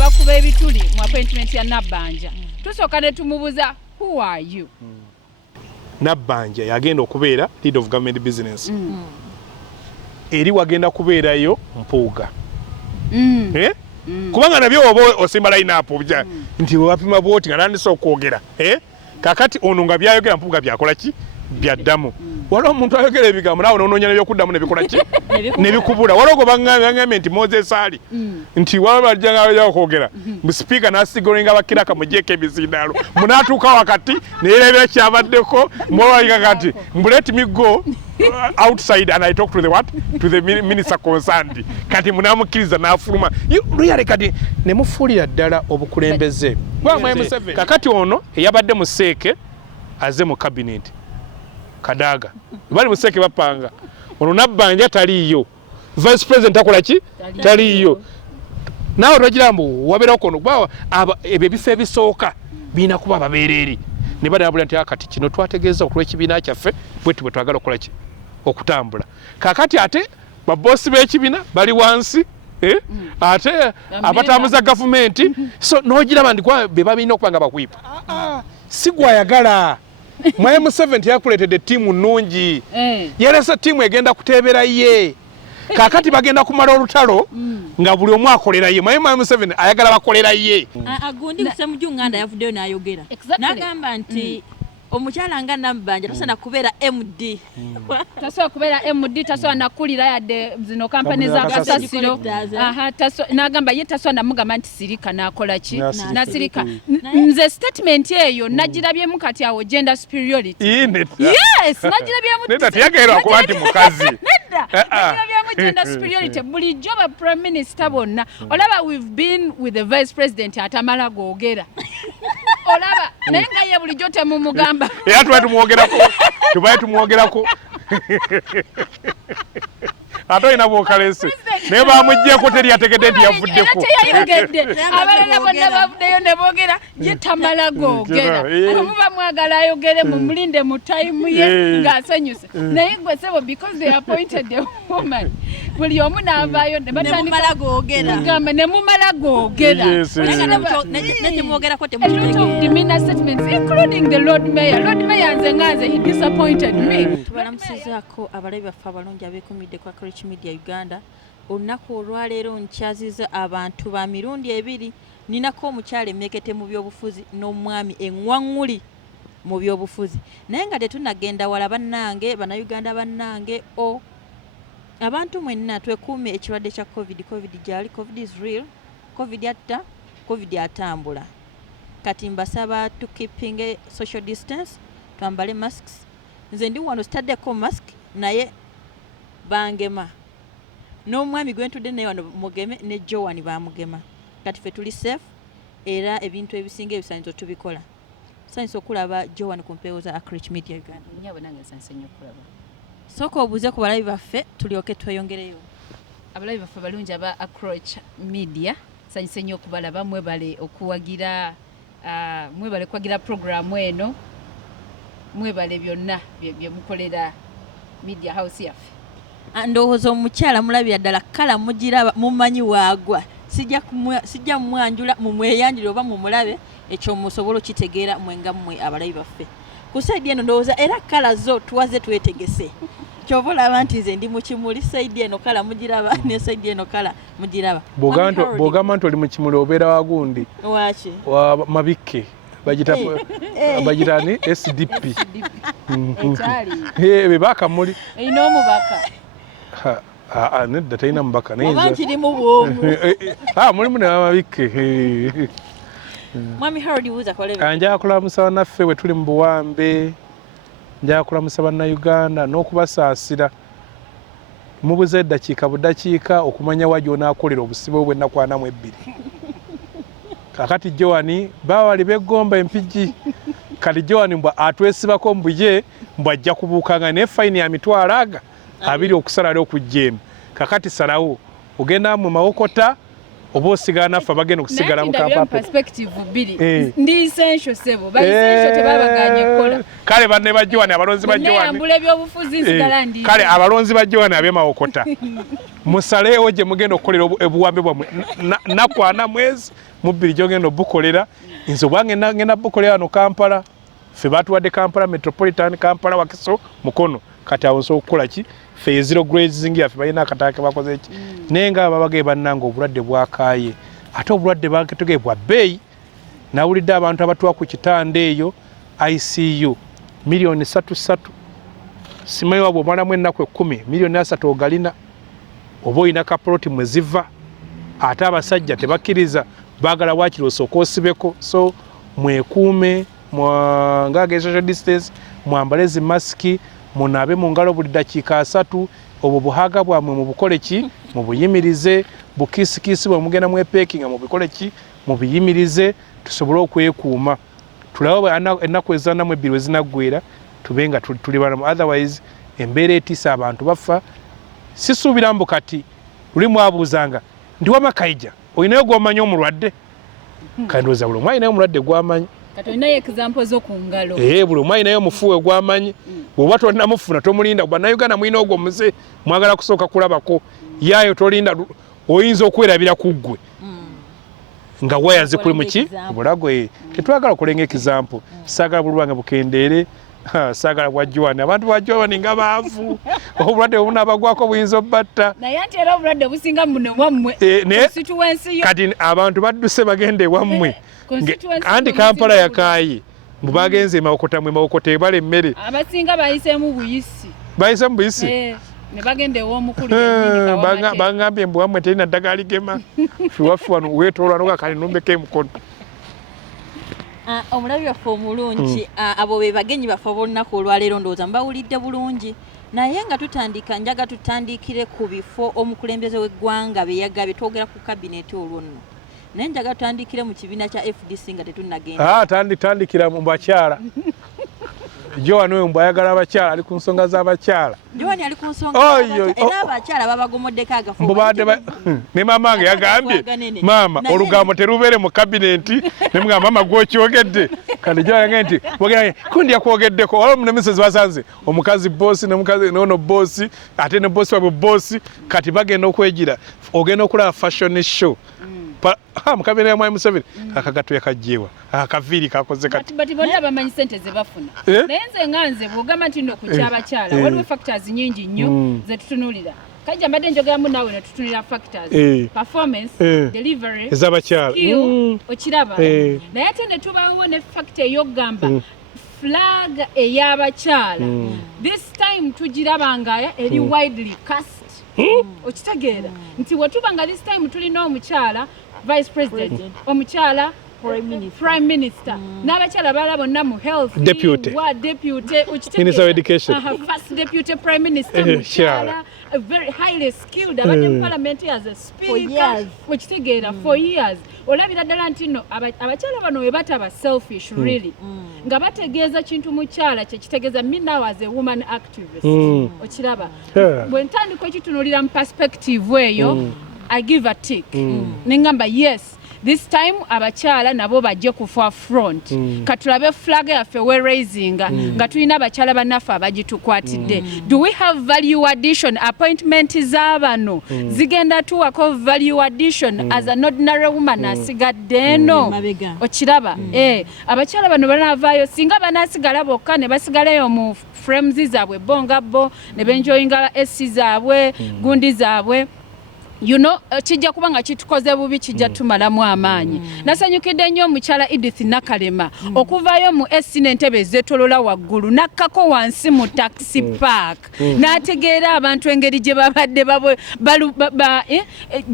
abakuba ebituli mu appointment ya Nabbanja tusooka ne tumubuza who are you. Nabbanja yagenda okubeera lead of government business eri wagenda kubeerayo Mpuuga kubanga nabyo oba osimba line up obja nti wapima bwoti nga nandisa okwogera kakati ono nga byayogera Mpuuga byakola ki byaddamu waliwo omuntu ayogera ebigambo nawe noononya nebyokuddamu nebikola ki nebikubula waliwo baŋŋambye nti Moses ali nti wabajjanga okwogera sipiika n'asigolenga bakiraka mugyeko ebizindaalo munaatuuka wakati neyerebera kyabaddeko mwawayiga kati let me go outside and I talk to the what to the minister concerned kati munamukkiriza n'afuluma luyale kati nemufuulira ddala obukulembeze Museveni kakati ono eyabadde mu Seeke aze mu cabinet Kadaga bali mu Seeke bapanga ono Nabbanja taliyo vice president akola ki taliyo nawe twagirambo wabeerawo kono gwa ebyo ebifo ebisooka biina kuba babeereri ne badabula nti akati kino twategeeza okulw'ekibiina kyaffe bwetu bwe twagala okukola ki okutambula kakati ate baboosi b'ekibiina bali wansi ate abatambuza gavumenti so n'ogiraba ndi be babiina okuba nga bakwipa si gwayagala Mwaye Museveni yakuleetedde ttiimu nnungi yalesa ttiimu egenda kuteebera ye kakati bagenda kumala olutalo nga buli omu akolera ye Mwaye Museveni ayagala bakolera ye agundi Country-Uganda yavuddeyo n'ayogera n'agamba nti omukyala nga Nabbanja tasobola kubeera MD tasobola kubeera MD tasobola nakulira yadde zino kampani za kasasiro n'agamba ye tasobola namugamba nti sirika n'akola ki nasirika nze statement eyo nagirabyemu kati awo gender superiority yes nagirabyemu neda teyagera okuba nti mukazi nagirabyemu gender superiority bulijjo ba prime minister bonna olaba we've been with the vice president atamala googera olaba naye nga ye bulijjo temumugamba era tubaye tumwogerako ate olina bwokalese naye bamuggyeko teri yategedde nti yavuddeko teyayogedde abalala bonna bavuddeyo ne boogera ye tamala googera omuba mwagala ayogere mumulinde mu time ye ng'asanyuse naye gwe sebo because they appointed the woman buli omu n'avaayo ne batandika gamba ne mumala googera nekimwogerako demeanor statements including the Lord Mayor nze he disappointed me. Tubalamusizaako abalabi baffe abalungi abeekumidde kwa Country-Media Uganda olunaku olwaleero nkyaziza abantu ba mirundi ebiri ninako omukyala emmeekete mu byobufuzi n'omwami eŋŋwaŋŋuli mu byobufuzi naye nga tetunagenda wala bannange bannayuganda bannange abantu mwenna twekuume ekirwadde kya covid gyali covid is real covid atta covid atambula kati mbasaba to keeping social distance twambale masks nze ndi wano sitaddeko mask naye bangema n'omwami gwentudde naye wano mugeme ne Joan bamugema kati ffe tuli safe era ebintu ebisinga ebisaanyizo tubikola saanyizo okulaba Joan ku mpeewo za Country-Media Uganda nyabo nange sansenyo okulaba sooka obuuze ku balabi baffe tulyoke tweyongereyo abalabi baffe balungi aba Country-Media sanyise nnyo okubalaba mwebale okuwagira mwebale kwagira programu eno mwebale byonna bye mukolera media house yaffe ndowooza omukyala mulabira ddala kala mugiraba mumanyi waagwa sijja mumwanjula mumweyanjire oba mumulabe ekyo musobola okitegeera mwenga mmwe abalabi baffe ku saidi eno ndowooza era kala zo tuwaze twetegese kyova olaba nti nze ndi mu kimuli saidi eno kala mugiraba ne saidi eno kala mugiraba bw'ogamba nti oli mu kimuli obeera wagundi waki wa mabikke bagitani SDP be bakamuli erina omubaka nedda talina mubaka oba nkirimu bwomu mulimu ne bamabikke mwami Harold buuza kolebe njagala kulamusa bannaffe bwe tuli mu buwambe njagala kulamusa bannayuganda n'okubasaasira mubuze eddakiika buddakiika okumanya wa gy'onaakolera obusibe bwe ennaku 42 kakati Joan baawali beggomba empigi kati Joan mbwa atwesibako mbuye mbwa ajja kubuukanga ne fayini ya mitwalo 20 okusala leo okujja eno kakati salawo ogenda mu mawokota oba osigala naffe abagenda okusigala mu Kampala perspective bbiri ndi essential sebo ba essential tebabaganye kola kale banne bajjwane abalonzi bajjwane yambula ebyobufuzi sigala ndi kale abalonzi bajjwane abemawokota musaleewo gye mugenda okukolera ebuwambe bwamwe nakwana mwezi mu bbiri gyogenda obukolera nze obwange ngenda bukolera wano Kampala ffe batuwadde Kampala Metropolitan Kampala Wakiso Mukono kati awo nsobola okukola ki ffe zero grazing yaffe balina akataka ke bakoze ki naye nga babage bannanga obulwadde bwakaaye ate obulwadde banketege bwa bbeeyi nawulidde abantu abatwa ku kitanda eyo ICU milioni 3 simanyi wabwe omwalamu ennaku 10 milioni 3 ogalina oba oyina kapoloti mwe ziva ate abasajja tebakkiriza baagala waakiri osooka osibeko so mwekuume ngaaga social distance mwambale zi masiki munabe mu ngalo buli dakiika 3 obwo buhaga bwamwe mu bukole ki mu buyimirize bukisikisi bwe mugenda mu epekinga mu bikole ki mu biyimirize tusobole okwekuuma tulabe ennaku ezana mu ebbiri ezinaggwera tubenga tuli balamu otherwise embeera etisa abantu bafa sisuubira mbu kati luli mwabuuzanga ndi wama KAIJA oyinayo gw'omanyi omulwadde kandooza buli omu ayinayo omulwadde gw'amanyi kati olinayo example z'okungalo buli omu ayinayo omufuwe gw'amanyi bw'oba tonnamufuna tomulinda bannayuganda mulina ogwo muze mwagala kusooka kulabako yaayo tolinda oyinza okwerabira ku ggwe nga waya zikuli muki bulago tetwagala okulenga example saagala bulwange bukendeere saagala bwajjwani abantu bwajjwani nga baavu obulwadde obunaabagwako buyinza obbatta naye ate era obulwadde businga muno wammwe kati abantu badduse bagende wammwe anti Kampala yakaaye mbu bagenze emawokota mwe mawokota ebala emmere abasinga bayiseemu buyisi ne bagenda ew'omukulu bangambye mbu wammwe terina ddagala ligema fiwaffe wano weetoolwa nogakale numbeko emukono omulabi waffe omulungi abo be bagenyi baffe ab'olunaku olwaleero ndowooza mbawulidde bulungi naye nga njaga tutandikire ku bifo omukulembeze w'eggwanga be yagabye twogera ku kabineeti olwo nno naye njaga tutandikire mu kibiina kya FDC nga tetunnagenda tandikira mu bakyala Joan we mbayagala abakyala ali ku nsonga z'abakyala Joan ali ku nsonga era abakyala babagomoddeko agafo mbadde ne mamange yagambye mama olugambo terubeere mu kabineti ne mugamba mama gwokyogedde kandi Joan yange nti wogera kundi yakwogeddeko olwo ne Mrs. basanze omukazi bosi ne mukazi nono bosi ate ne bosi wabwe bosi kati bagenda okwegira ogenda okulaba fashion show mukabina ya Mwai Museveni akagato yakajjewa akaviiri kakoze kati bati bonna bamanyi sente ze bafuna naye nze nganze bwogamba nti nno ku kyabakyala waliwo factors nyingi nnyo ze tutunulira KAIJA mbadde njogeramu naawe ne tutunulira factors performance delivery ez'abakyala okiraba naye ate ne tubaawo ne factor ey'okugamba flag ey'abakyala this time tugirabanga eri widely cast okitegeera nti wetubanga this time tulina omukyala vice president omukyala prime minister n'abakyala balala bonna mu health deputy minister of education first deputy prime minister mukyala very highly skilled abadde mu parliament as a speaker okitegeera for years olabira ddala nti nno abakyala bano we bataba selfish really nga bategeeza kintu mukyala kyekitegeeza me now as a woman activist okiraba bwe ntandika ekitunulira mu perspective eyo I give a tick nengamba yes this time abakyala nabo bajje ku front katulabe flag yaffe we raising nga tulina abakyala bannaffe abagitukwatidde do we have value addition appointment z'abano zigenda tuwako value addition as an ordinary woman asigadde eno okiraba abakyala bano banavaayo singa banasigala bokka ne basigalayo mu frames zaabwe bonga bo ne benjoyinga SC zaabwe gundi zaabwe kijja kubanga kitukoze bubi kijja tumalamu amaanyi nasanyukidde nnyo omukyala Edith Nakalema okuvaayo mu SC n'entebe ezeetolola waggulu nakkako wansi mu taxi park n'ategeera abantu engeri gye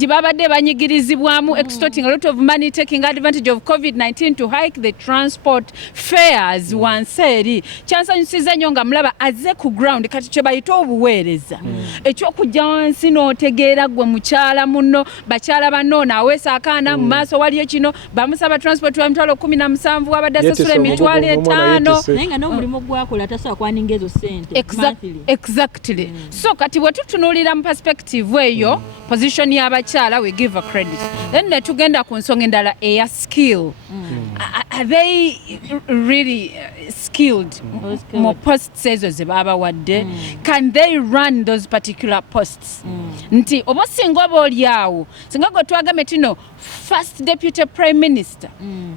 babadde banyigirizibwamu extorting a lot of money taking advantage of COVID-19 to hike the transport fares wansi eri kyansanyusiza nnyo nga mulaba azze ku ground kati kye bayita obuweereza ekyokujja wansi n'otegeera gwe mukyala mukyala muno bakyala banno naweesa akaana mu maaso waliyo kino bamusaba transport wa mitwalo 17 wabadde asasula emitwalo 5 naye nga n'omulimu gwakola tasobola kwaninga ezo ssente exactly so kati bwe tutunuulira mu perspective eyo position y'abakyala we give a credit then ne tugenda ku nsonga endala eya skill are they really skilled mu posts ezo ze babawadde can they run those particular posts nti oba singa oba oli awo singa gwe twagambye tino first deputy prime minister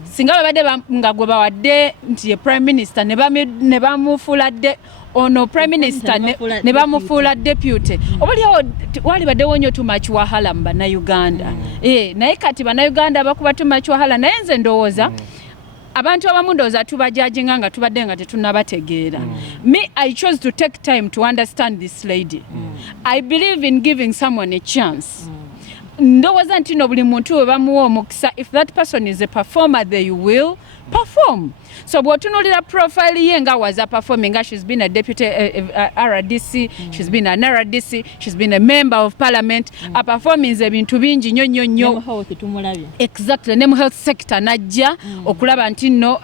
singa babadde nga gwe bawadde nti ye prime minister ne bamufuuladde ono prime minister ne bamufuula deputy obuliawo wali baddewo nnyo too much wahala mu bannayuganda naye kati bannayuganda bakuba too much wahala naye nze ndowooza abantu abamu ndowooza tubajajinga nga tubadde nga tetunnabategeera me I chose to take time to understand this lady I believe in giving someone a chance ndowooza nti no buli muntu we bamuwa omukisa if that person is a performer they will perform so bw'otunuulira profile ye nga was a performing nga she's been a deputy RDC she's been an RDC she's been a member of parliament a performance ebintu bingi nnyo exactly ne mu health sector najja okulaba nti nno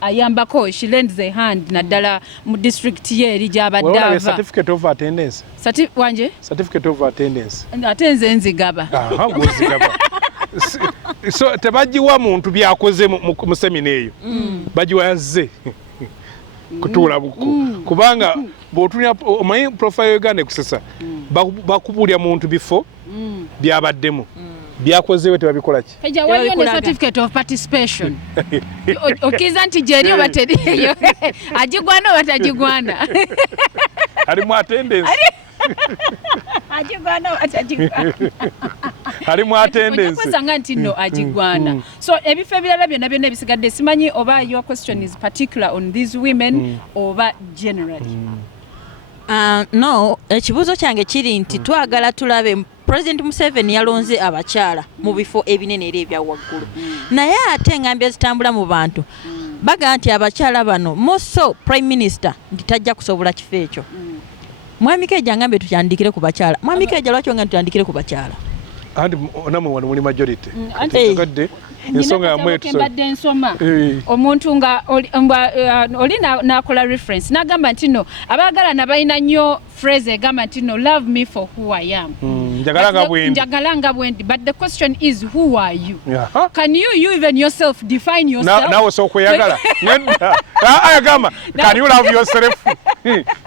ayambako she lends a hand naddala mu district ye eri gy'abadde ava certificate of attendance wanje certificate of attendance ate nze nzigaba so tebagiwa muntu byakoze mu semina eyo bagiwa yazze kutuula buku kubanga bw'otunya omanyi profile Uganda ekusesa bakubulya muntu bifo byabaddemu byakozewe tebabikola ki eja waliyo ne certificate of participation okiza nti jeriyo bateriyo agigwana batagigwana ali mu attendance agigwana batagigwana ali mu attendance okwesanga nti no agigwana so ebifo ebirala byonna byonna ebisigadde simanyi oba your question is particular on these women oba generally no ekibuuzo kyange kiri nti twagala tulabe President Museveni yalonze abakyala mu bifo ebinene era ebya waggulu naye ate ngambye zitambula mu bantu baga nti abakyala bano moso prime minister nti tajja kusobola kifo ekyo mwami KAIJA ngambye tukyandikire ku bakyala mwami KAIJA lwaki nga tutandikire ku bakyala andi namwe wano muli majority gadde ensonga yamwe tusobadde nsoma omuntu nga oli nakola reference nagamba nti no abaagala nabalina nnyo phrase egamba nti no love me for who I am njagalanga bwendi but the question is who are you can you even yourself define yourself nawe sokweyagala nedda ayagamba can you love yourself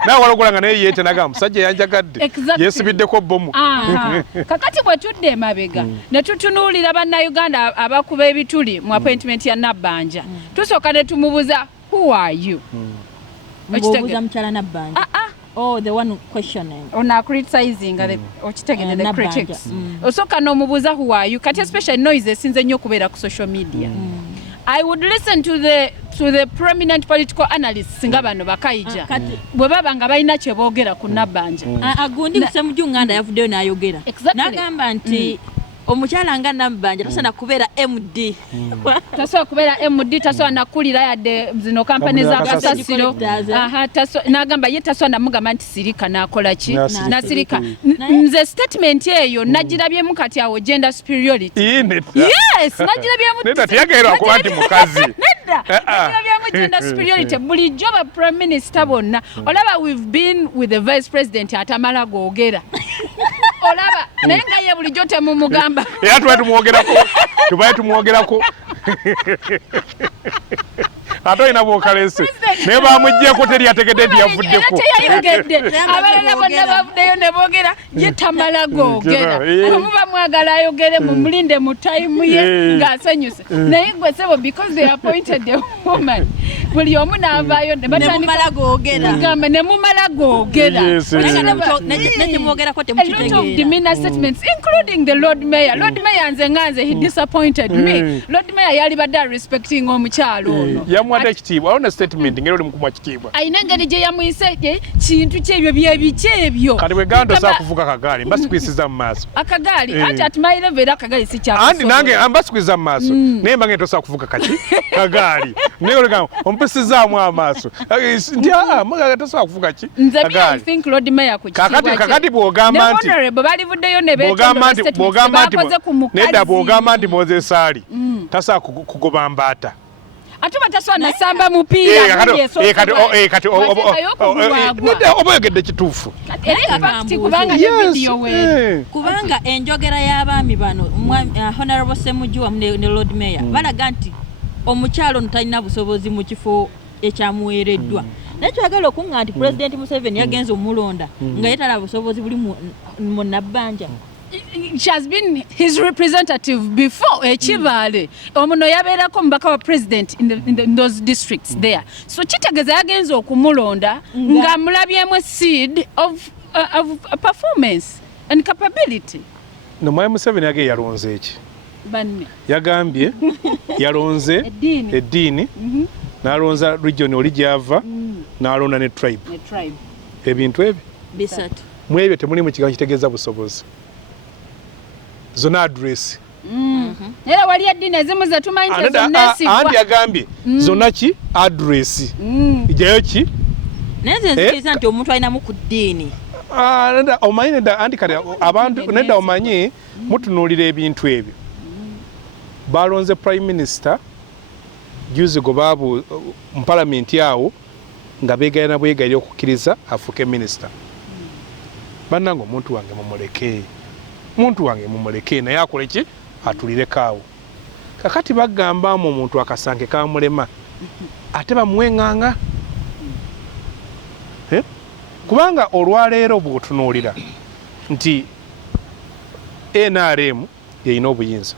nawe walogolanga naye yete nagamba musajja yanjagadde yesibiddeko bomu kakati bwe tudde emabega ne tutunuulira bannayuganda abakuba ebituli mu appointment ya Nabbanja tusooka ne tumubuza who are you obuuza mukyala Nabbanja Oh, the one questioning. On criticizing the critics. Osooka n'omubuuza who are you? Kati especially noise esinze nnyo kubeera ku social media. I would listen to the prominent political analysts nga bano bakayija bwe baba nga balina kye boogera ku Nabbanja. Agundi Musemujjunganda yavuddeyo n'ayogera. N'agamba nti omukyala nga Nabbanja tasobola kubeera MD. Tasobola kubeera MD, tasobola nakulira yadde zino kampani za kasasiro. N'agamba ye tasobola namugamba nti sirika n'akola ki? Nasirika. Nze statement eyo nagirabyemu kati awo gender superiority. Yes, nagirabyemu. Neda teyagera okuba nti mukazi. Neda. Nagirabyemu gender superiority. Bulijjo ba prime minister bonna. Olaba we've been with the vice president atamala googera. Olaba naye nga ye bulijjo temumugamba. Era tubaye tumwogerako. Ate ina bwokalese. Ne bamuggyeko teri yategedde nti yavuddeko. Teyayogedde. Abalala bonna bavuddeyo ne boogera ye tamala googera. Muba mwagala ayogere mumulinde mu time ye ng'asanyuse. Naye gwe sebo because they appointed a woman. Buli omu n'avaayo ne batandika googera. Ngamba ne mumala googera. Nekimwogerako temukitegeera. A lot of demeanor statements including the Lord Mayor. Lord Mayor nze he disappointed me. Lord Mayor yali badde respecting omukyalo ono. Yamwadde ekitiibwa. Alona statement ngero oli mukumwa kitiibwa ayina engeri gye yamuyise kintu kyebyo byebiki ebyo kati bwe ganda osaa kuvuga akagaali mbasikwisiza mu maaso akagaali ati at my level akagaali si kyakusobola andi nange mbasikwisiza mu maaso naye mba ngenda osaa kuvuga kagaali naye olega ompisizaamu amaaso nti mugaga tosaa kuvuga ki I think Lord Mayor ku kakati bw'ogamba nti balivuddeyo ne nedda bw'ogamba nti Moses Ali tasaa kugoba mbaata ate bataswa nasamba mupiira kati oba oyogedde kituufu kubanga enjogera y'abaami bano Honorable Ssemujju wamu ne Lord Mayor balaga nti omukyalo ono talina busobozi mu kifo ekyamuweereddwa naye kyagala okuŋŋa nti President Museveni yagenze omulonda nga yeetala busobozi buli mu nabbanja. She has been his representative before Chivale. Omuno yabeerako mubaka wa president in those districts there. So kitegeeza yagenze okumulonda nga mulabyemu seed of performance and capability. No Mwai Museveni yage yalonze eki. Banne. Yagambye yalonze eddiini n'alonza region oli gy'ava n'alonda ne tribe. Ebintu ebyo bisatu. Mu ebyo temulimu kigambo kitegeeza busobozi. Zona address. Era wali eddiini ezimu ze tumanyi nti zonna esibwa. Andi yagambye zona ki address. Ijayo ki? Naye nze nzikiriza nti omuntu alinamu ku ddiini. Omanyi nedda andi kati abantu nedda omanyi mutunuulira ebintu ebyo. Balonze prime minister juzi go babu mu parliament yawo nga beegayana bwegayira okukkiriza afuke minister. Bannange omuntu wange mumuleke. Muntu wange mumuleke naye akole ki atulireko. Kakati bagamba mu muntu akasanke kamulema ate bamweŋŋaŋa. Kubanga olwaleero bw'otunuulira nti NRM yeyina obuyinza.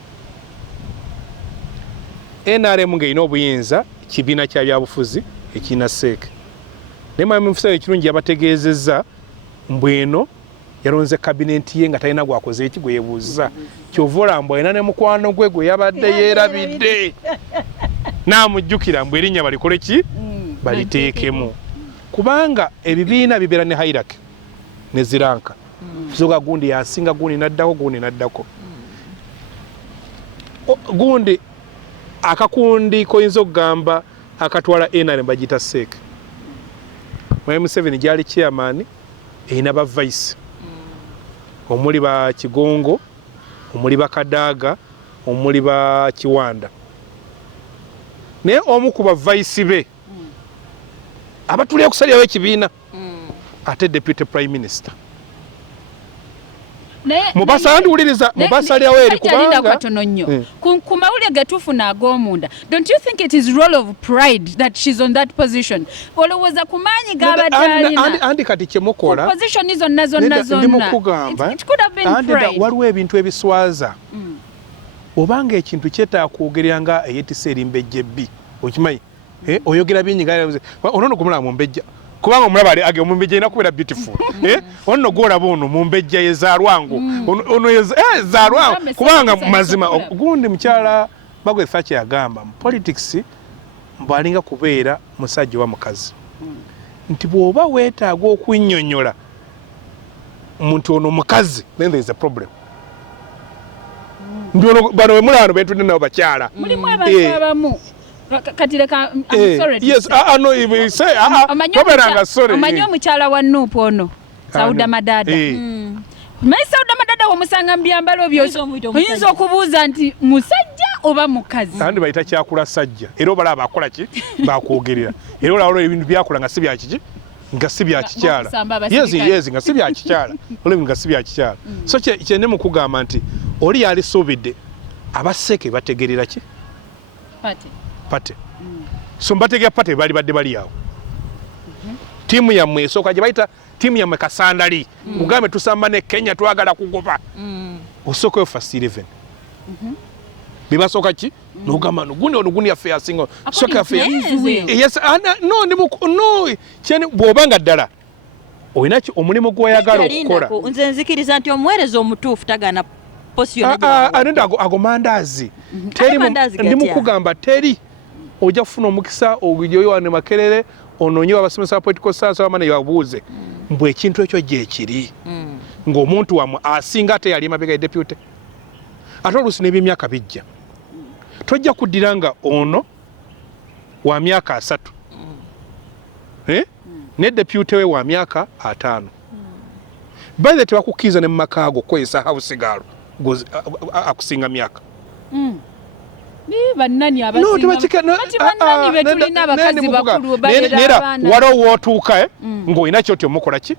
NRM ng'eyina obuyinza kibiina kya byabufuzi ekirina seeke. Naye mwami mufuzi ekirungi yabategeezezza mbweno yalonze kabineti ye nga talina gwakoze eki gwe yebuuziza. Kyova olamba alina ne mukwano gwe yabadde yeerabidde n'amujjukira mbwe erinnya balikole ki baliteekemu. Kubanga ebibiina bibeera ne hierarchy ne ziranka. Zoga gundi yasinga gundi naddako gundi naddako. Gundi akakundi koyinza okugamba akatwala NRM bagita seeke. Mwai Museveni gyali chairman erina ba vice. Omuli ba Kigongo, omuli ba Kadaaga, omuli ba Kiwanda. Naye omu ku ba vice be abatulira okusalirawo ekibiina ate deputy prime minister. Mubasandiwuliriza mubasalirawo eri kubanga katono nnyo ku mawulire getufuna ag'omunda. Don't you think it is role of pride that she's on that position? Olowooza ku maanyi g'abadde alina andi kati kyemukola position zonna ndimukugamba andi waliwo ebintu ebiswaza obanga ekintu kyetaaga kwogerera nga eyetisa erimbejja ebbi okimanyi oyogera bingi onono kumulaba mu mbejja kubanga omulaba age mumbejja ina kubeera beautiful ono gwolaba ono mumbejja yezaalwangu ono yezaalwangu kubanga mazima gundi mukyala Bagwe Thatcher yagamba mu politics mbwalinga kubeera musajja wa mukazi nti bw'oba weetaaga okunnyonnyola omuntu ono mukazi then there is a problem. Bano we mulano betudde nabo bakyala mulimu abantu abamu katireka I'm sorry yes no you say sorry omanyi omukyala wa Nuupu ono Sauda Madada Mai Sauda Madada wamusanga mu byambalo byoso oyinza okubuuza nti musajja oba mukazi kandi bayita kyakula sajja era obalaba akola ki bakwogerera era olawolo ebintu byakola nga si bya kiki nga si bya kikyala yes nga si bya kikyala olebintu nga si bya kikyala so kyene mu kugamba nti oli yali sobidde abaseke bategerera ki pate so mbategera pate bali badde bali yawo timu ya mwesoka gye bayita timu ya Kasandali ugambe tusamba ne Kenya twagala kugoba osoko first 11 bibasoka ki nogamba gundi affair single soka affair yes no no kyene bwobanga ddala oyinaki omulimo gwoyagala okukola nze nzikiriza nti omwerezo omutuufu tagana position anenda ago mandazi teri ndi mukugamba teri ojja kufuna omukisa ogijoyo wane makerere ononye abasomesa political science abamane yabuuze mbwe ekintu ekyo gye kiri ng'omuntu wamwe asinga ate yali mabega deputy ate oluusi n'ebyemyaka bijja tojja kuddira nga ono wa myaka 3 ne deputy we wa myaka 5 baile tebakukkiriza ne mu makaago kwesa house girl akusinga myaka bannani abasinga betulina abakazi bakulu balera abaana waliwo wootuuka ng'olina kyoti omukola ki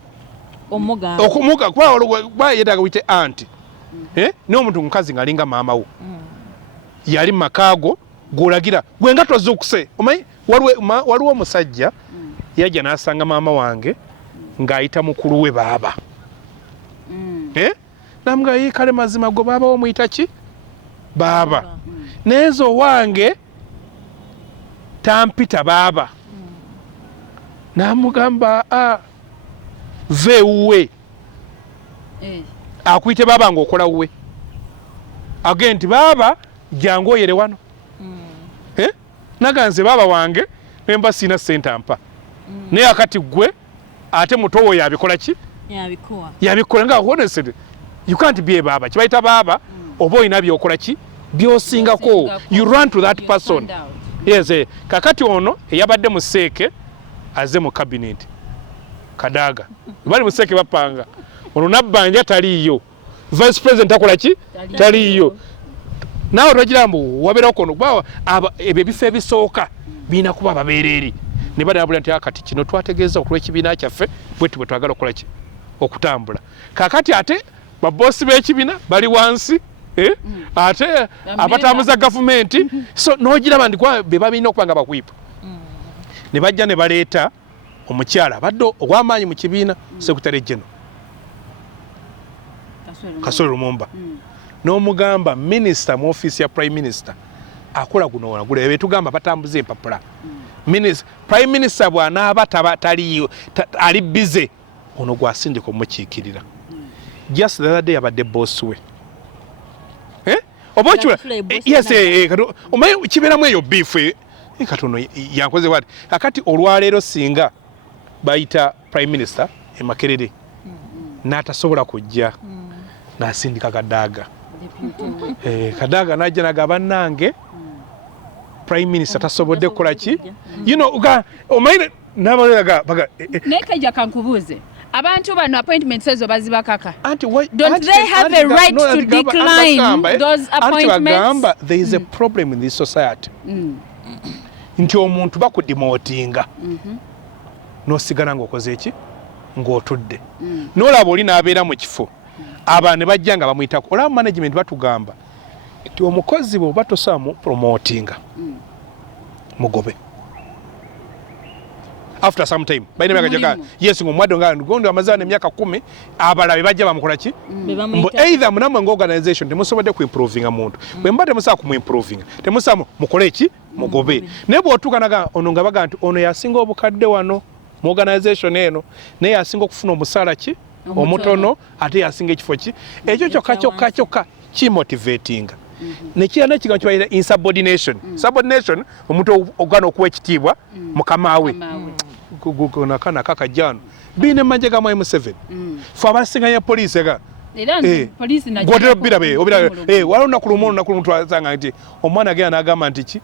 okumuga kuba yeetaaga wite anti n'omuntu mukazi ng'alinga maama wo yali mu makaago g'olagira gwe nga tozuukuse omanyi waliwo omusajja yajja n'asanga maama wange ng'ayita mukulu we baaba namuga kale mazima go baaba omuyita ki baaba nezo wange tampita baaba namugamba veuwe akuyite baaba ng'okola wuwe agenti baaba jangu oyere wano naganze baaba wange nemba sina sente ampa naye akati gwe ate mutowo yabikola ki yabikola nga honestly you can't be a baaba kibayita baaba oba olina byokola ki byosingako you run to that person yes kakati ono eyabadde mu seeke aze mu cabinet Kadaga bali mu seeke bapanga ono nabbanja taliyo vice president akola ki taliyo nawe togira mbu wabeera kono kuba ebyo ebifo ebisooka biina kuba babeereri ne badabula nti akati kino twategeeza okulw'ekibiina kyaffe bwetu bwe twagala okukola ki okutambula kakati ate babosi b'ekibiina bali wansi ate abatambuza gavumenti so n'ogiraba ndi be babiina okuba nga bakwipa ne bajja ne baleeta omukyala abadde ow'amaanyi mu kibiina secretary general Kasole Lumumba n'omugamba minisita mu ofiisi ya prime minister akola guno wona gule betugamba batambuza empapula prime minister bw'anaaba taliyo ali bize ono gwasindika omukiikirira just the other day abadde boss we oba chula yes omanyi kibeeramu eyo beef katono yankoze wati akati olwaleero singa bayita prime minister Makerere n'atasobola kujja n'asindika Kadaga Kadaga najja nagaba nange prime minister tasobodde kukola ki you know omanyi n'abaleraga naye Kaija kankubuuze abantu bano appointments ezo bazibakaka don't they have a right to decline those appointments there is a problem in this society nti omuntu bakudemotinga nosigala ng'okoze eki ng'otudde n'olaba oli n'abeera mu kifo aba ne bajja nga bamuyitako olaba management batugamba nti omukozi bwe oba tosobola mu promotinga mugobe after some time baina bakajaga yes ngomwado ngondo amazana emyaka 10 abalabe bajja bamukola ki either munamwe ngo organization temusobodde ku improving amuntu bwe mbate musa ku improving temusa mukole eki mugobe nebo otukanaga ono nga baga nti ono yasinga obukadde wano mu organization eno naye yasinga okufuna omusala ki omutono ate yasinga ekifo ki ekyo kyokka ki motivating nekiyana kiga kibayira insubordination subordination omuntu ogana okuwa ekitiibwa mukamawe nakana kakajano bine majega mwa M7 fo abasinga ya police ga police na gotero birabe walona kulumono na kulumtu azanga nti omwana agenda nagamba nti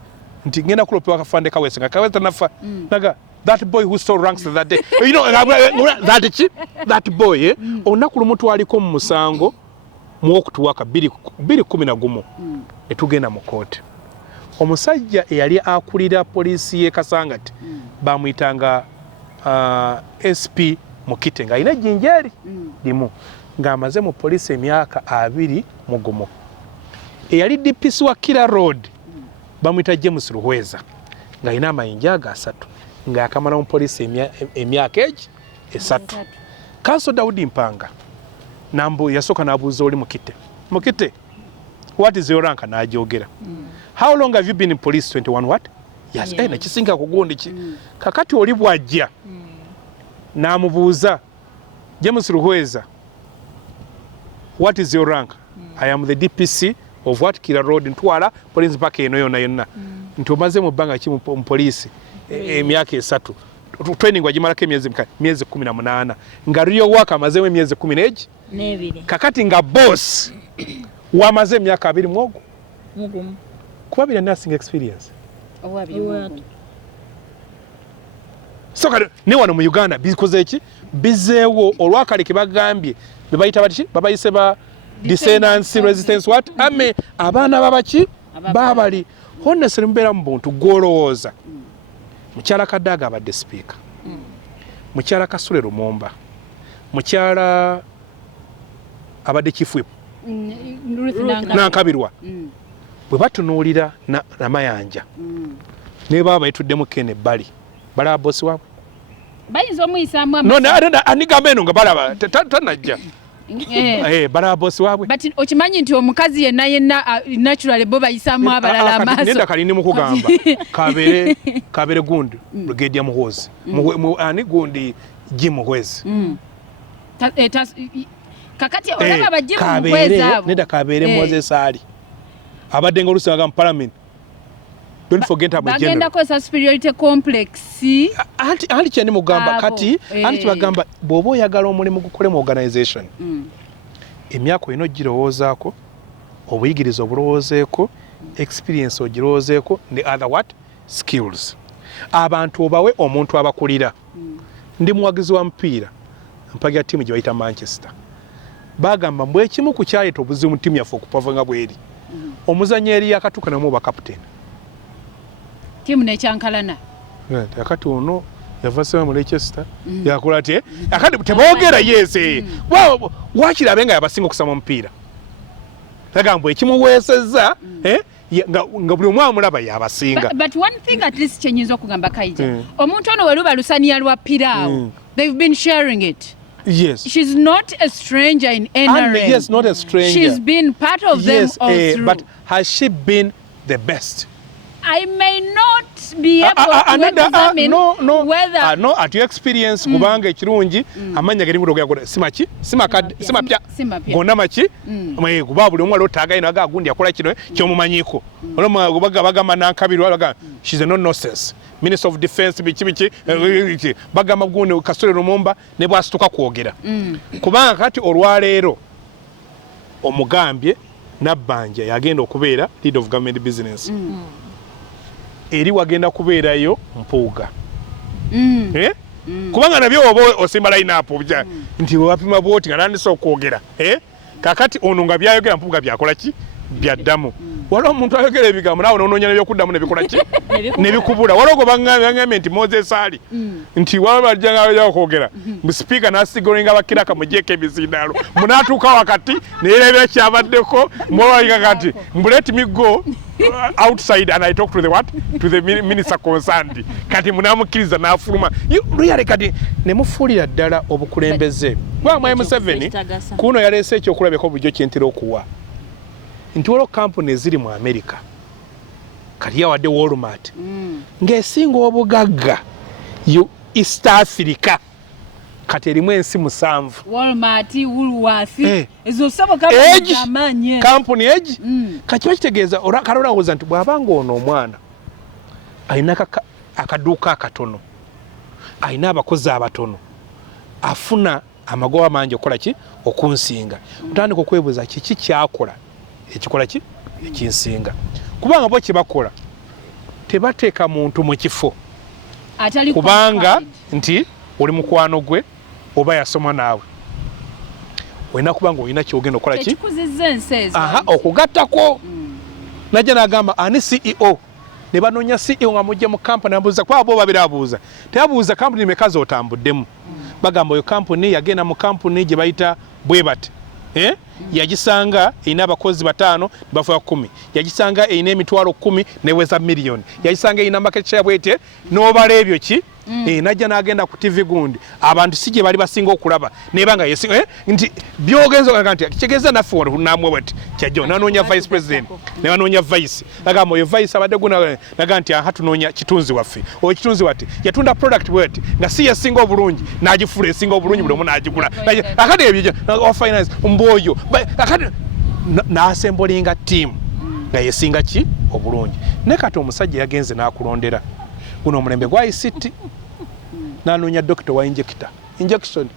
ngenda kulopewa kafande kawesenga kaweta nafa naga that boy who stole ranks that day you know that boy onaku lumuntu aliko mu musango mwokutuwaka 211 etugenda mu court omusajja eyali akulira polisi ye Kasangati bamuyitanga SP Mukite nga ina jinjeri limu ng'amaze mu polisi emyaka 2 mugumo eyali DPC wa Kira Road bamuyita James Ruhweza nga ina amayinja aga 3 nga akamala mu polisi emyaka 3 Kanso Daudi Mpanga nambu yasoka nabuuza oli Mukite what is your rank najogera how long have you been in police 21 what yes na kisinga kugundi ki kakati oli bwajja namubuuza James Ruhweza what is your rank I am the DPC of what Kira Road Ntwala police park eno yonna nti omaze mu bbanga ki mu poliisi emyaka 3 training wagimalako emyezi 18 nga Rio Work amazeemu emyezi 12 kakati nga boss wamaze emyaka 2 mwogo kuba bira nursing experience so kale ne wano mu Uganda bikoze ki bizeewo olwakale ke bagambye bebayita bati babayise ba dissonance resistance what ame abaana babaki babali honestly mbera mu buntu golowooza mukyala Kadaga abadde speaker mukyala Kasule Lumumba mukyala abadde chief whip Nankabirwa bwe batunuulira Namayanja ne baba bayituddemu Kene Bali balaba bosi waabwe bayinza omuyisaamu no anigamba eno nga balaba tanajja balaba bosi waabwe but okimanyi nti omukazi yenna naturally bo bayisaamu abalala amaaso nenda kalini mu kugamba kabere gundi Brigadier Muhoozi ani gundi Jim Muhoozi kakati olaba bajimu Muhoozi abo nenda kabere Moses Ali abadde nga olusi agamba parliament. Don't forget about general. Bagenda ko superiority complex. Anti kyani mugamba kati anti bagamba bobo yagala omulimu gukole mu organization. Emyako ino girowoozaako obuyigirizo obulowoozeeko experience ogirowoozeeko ne other what skills. Abantu obawe omuntu abakulira. Ndi muwagizi wa mpiira mpaga timu gye bayita Manchester. Bagamba mbwe kimu ku kyaleeta obuzibu mu timu yaffe okupava nga bweri. Omuzannyi eri yakatuuka namu ba captain. Timu nekyankalana. Akati ono yavasema mu Leicester yakola ate akati teboogera yese wakira abenga yabasinga okusama omupiira agambwe ekimuweesezza nga buli omwe amulaba yabasinga. But one thing at least kyenyinza okugamba Kaija omuntu ono weluba lusaniya lwa piraawo they've been sharing it. Yes. She's not a stranger in NRM. Yes, not a stranger. She's been part of them all through. But has she been the best? I may not be able to examine whether no at your experience kubanga ekirungi amanya gari budoga simachi simapya gonna machi mwe kuba buli omwe lotaga ino aga gundi akola kino kyomumanyiko oloma bagamba Nankabirwa baga she's a nonsense Minister of Defense bichi bagamba gundi Kasule Lumumba ne bwasituka kwogera kubanga kati olwaleero omugambye Nabbanja yagenda okubeera lead of government business eri wagenda kubeerayo Mpuuga kubanga nabyo oba osimba line up obja nti wapima boti nganandisa okwogera kakati ono nga byayogera Mpuuga byakola ki byaddamu waliwo omuntu ayogera ebigambo nawe nononya nebyokuddamu nebikola ki nebikubula waliwo bangambe nti Moses Ali nti wabajjanga okwogera speaker nasigolinga bakiraka mujeko ebizindaalo munatuuka wakati neerebera kyabaddeko mwawayiga kati let me go outside and I talk to the what to the minister concerned kati munamukiriza nafuluma really kati nemufuulira ddala obukulembeze bwa Museveni kuno yaleese ekyokulabeko bujjo kyentera okuwa nti waliwo kampuni eziri mu America kati yawadde Walmart ng'esinga obugagga East Africa kati erimu ensi 7 Walmart, Woolworth ezo saboka amanye kampuni egi kati bakitegeeza kalolawooza nti bw'abanga ono omwana alina akaduuka akatono alina abakozi abatono afuna amagoba mangi okukola ki okunsinga otandika okwebuuza kiki kyakola ekikola ki ekinsinga kubanga bo kyebakola tebateeka muntu mu kifo kubanga nti oli mukwano gwe oba yasoma naawe olina kubanga olina kyogenda okukola ki okugattako najja n'agamba ani CEO ne banoonya CEO nga mujja mu kampani abuuza kuba bo babiri abuuza tebabuuza kampuni meka z'otambuddemu bagamba oyo kampuni yagenda mu kampuni gye bayita bwebati yagisanga ina abakozi 5 bafuya 10 yagisanga ina emitwalo 10 neweza miliyoni yagisanga ina market share bwete n'obala ebyo ki najja n'agenda ku TV gundi abantu sije bali basinga okulaba nebanga nti byogenzo kanga nti kigeza naffe wano namwe bwete kyajjo nanoonya vice president ne banoonya vice agamba oyo vice abadde guna naga nti tunoonya kitunzi waffe oyo kitunzi wati yatunda product bwete nga si yasinga obulungi n'agifula esinga obulungi buli omu n'agigula akati ebyo finance mboyo akati n'asembolinga team nga yesinga ki obulungi ne kati omusajja yagenze n'akulondera guno omulembe gwa ICT n'anoonya dokita wa injection